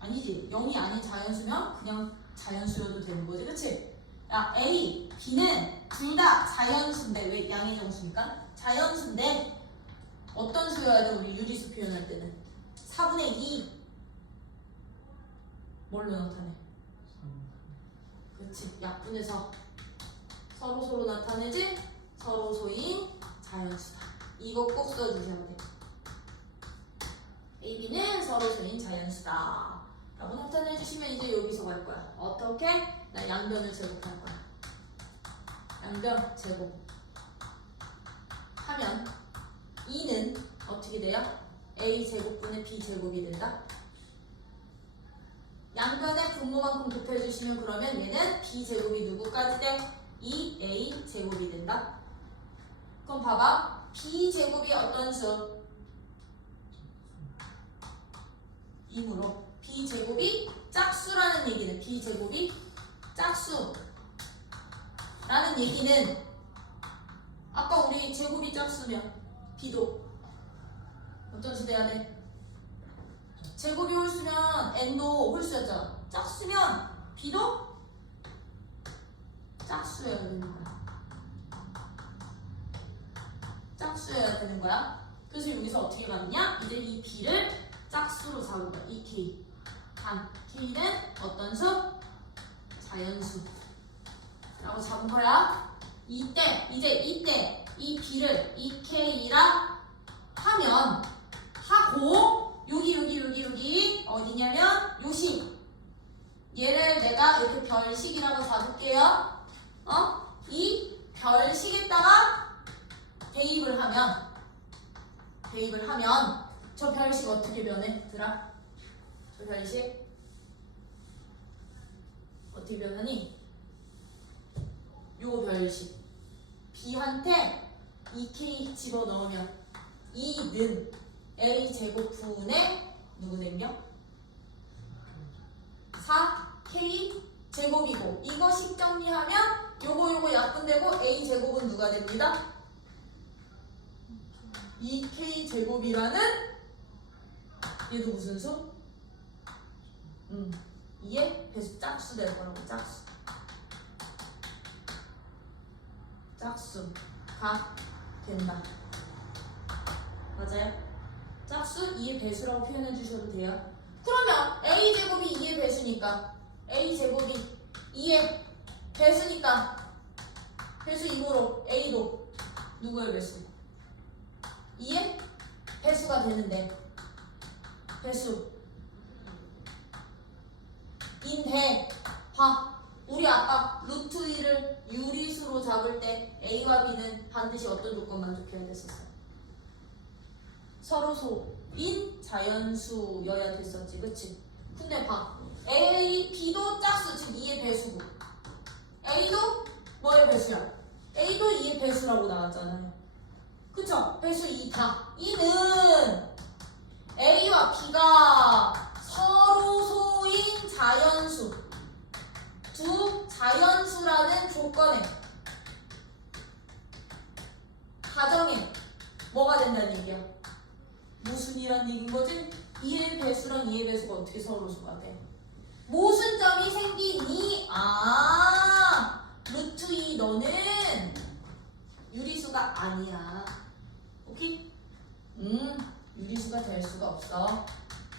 아니지, 0이 아닌 자연수면 그냥 자연수여도 되는 거지, 그치? 야, A, B는 둘 다 자연수인데, 왜? 양의 정수니까 자연수인데 어떤 수여야 돼? 우리 유리수 표현할 때는 4분의 2 뭘로 나타내? 그렇지, 약분해서 서로 나타내지? 서로소인 자연수다. 이거 꼭 써주셔야 돼. A, B는 서로소인 자연수다 라고 나타내주시면 이제 여기서 갈 거야. 어떻게? 나 양변을 제곱할 거야. 양변 제곱 하면 2는 어떻게 돼요? A 제곱분의 B 제곱이 된다. 양변의 분모만큼 곱해주시면 그러면 얘는 B 제곱이 누구까지 돼? 2A 제곱이 된다. 그럼 봐봐. B 제곱이 어떤 수? 이므로 B 제곱 B제곱이 짝수 라는 얘기는 아까 우리 제곱이 짝수면 B도 어떤 수 돼야 돼? 제곱이 홀수면 N도 홀수였잖아. 짝수면 B도 짝수여야 되는 거야. 짝수여야 되는 거야. 그래서 여기서 어떻게 가느냐? 이제 이 B를 짝수로 잡은 거야. 이 K. 단 K는 어떤 수? 자연수. 라고 잡은 거야. 이때 이 B를 이 K라 하면 하고 여기 어디냐면 요식. 얘를 내가 이렇게 별식이라고 잡을게요. 이 별식에다가 대입을 하면 저 별식 어떻게 변해? 들아? 저 별식 어떻게 변하니? 요 별식 B한테 2K 집어넣으면 2는 A제곱분의 누구 된겨? 4K 제곱이고 이거 식 정리하면 요거 약분되고 A제곱은 누가 됩니다? 2K 제곱이라는 얘도 무슨 수? 이게 배수 짝수 될 거라고. 짝수가 된다. 맞아요? 짝수 2의 배수라고 표현해 주셔도 돼요. 그러면 A제곱이 2의 배수니까 A제곱이 2의 배수니까 배수 2고로 A도 누구의 배수? 2의 배수가 되는데 배수 인데 봐. 우리 아까 루트 2를 유리수로 잡을 때 A와 B는 반드시 어떤 조건 만족해야 됐었어? 서로 소인 자연수여야 됐었지. 그치? 근데 봐. A, B도 짝수, 즉 2의 배수고 A도 뭐의 배수야? A도 2의 배수라고 나왔잖아요. 그쵸? 배수 2 다. 2는 A와 B가 서로 소인 자연수 두 자연수라는 조건에 가정에 뭐가 된다는 얘기야? 모순이란 얘기인 거지? 2의 배수랑 2의 배수가 어떻게 서로 소가 돼? 모순점이 생기니 루트 2 너는 유리수가 아니야. 오케이? 유리수가 될 수가 없어.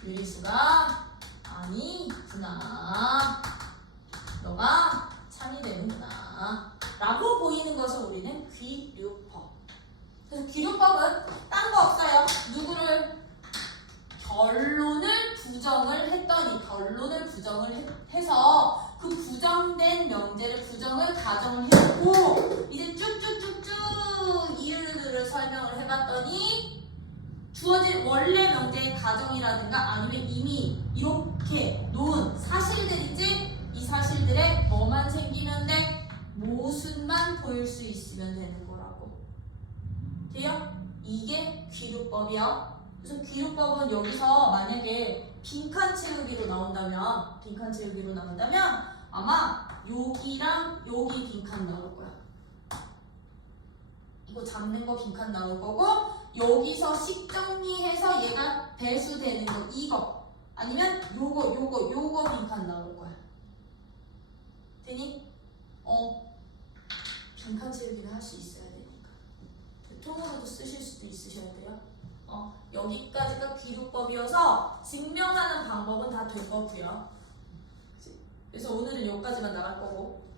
유리수가 아니구나. 너가 참이 되는구나. 라고 보이는 것을 우리는 귀류법. 그래서 귀류법은 딴 거 없어요. 누구를 결론을 부정을 했더니 결론을 부정을 해서 그 부정된 명제를 부정을 가정을 해놓고 이제 쭉쭉쭉쭉 이유를 설명을 해봤더니 주어진 원래 명제의 가정이라든가 아니면 이미 이렇게 놓은 사실들이지 이 사실들에 뭐만 생기면 돼? 모순만 보일 수 있으면 되는 거라고. 돼요? 이게 귀류법이야. 그래서 귀류법은 여기서 만약에 빈칸 채우기로 나온다면 아마 여기랑 여기 빈칸 나올 거야. 이거 잡는 거 빈칸 나올 거고 여기서 식 정리해서 얘가 배수되는 거 이거 아니면 요거 빈칸 나올 거야. 되니? 빈칸 채우기는 할 수 있어야 되니까. 통으로도 쓰실 수도 있으셔야 돼요. 여기까지가 귀류법이어서 증명하는 방법은 다 될 거고요. 그래서 오늘은 여기까지만 나갈 거고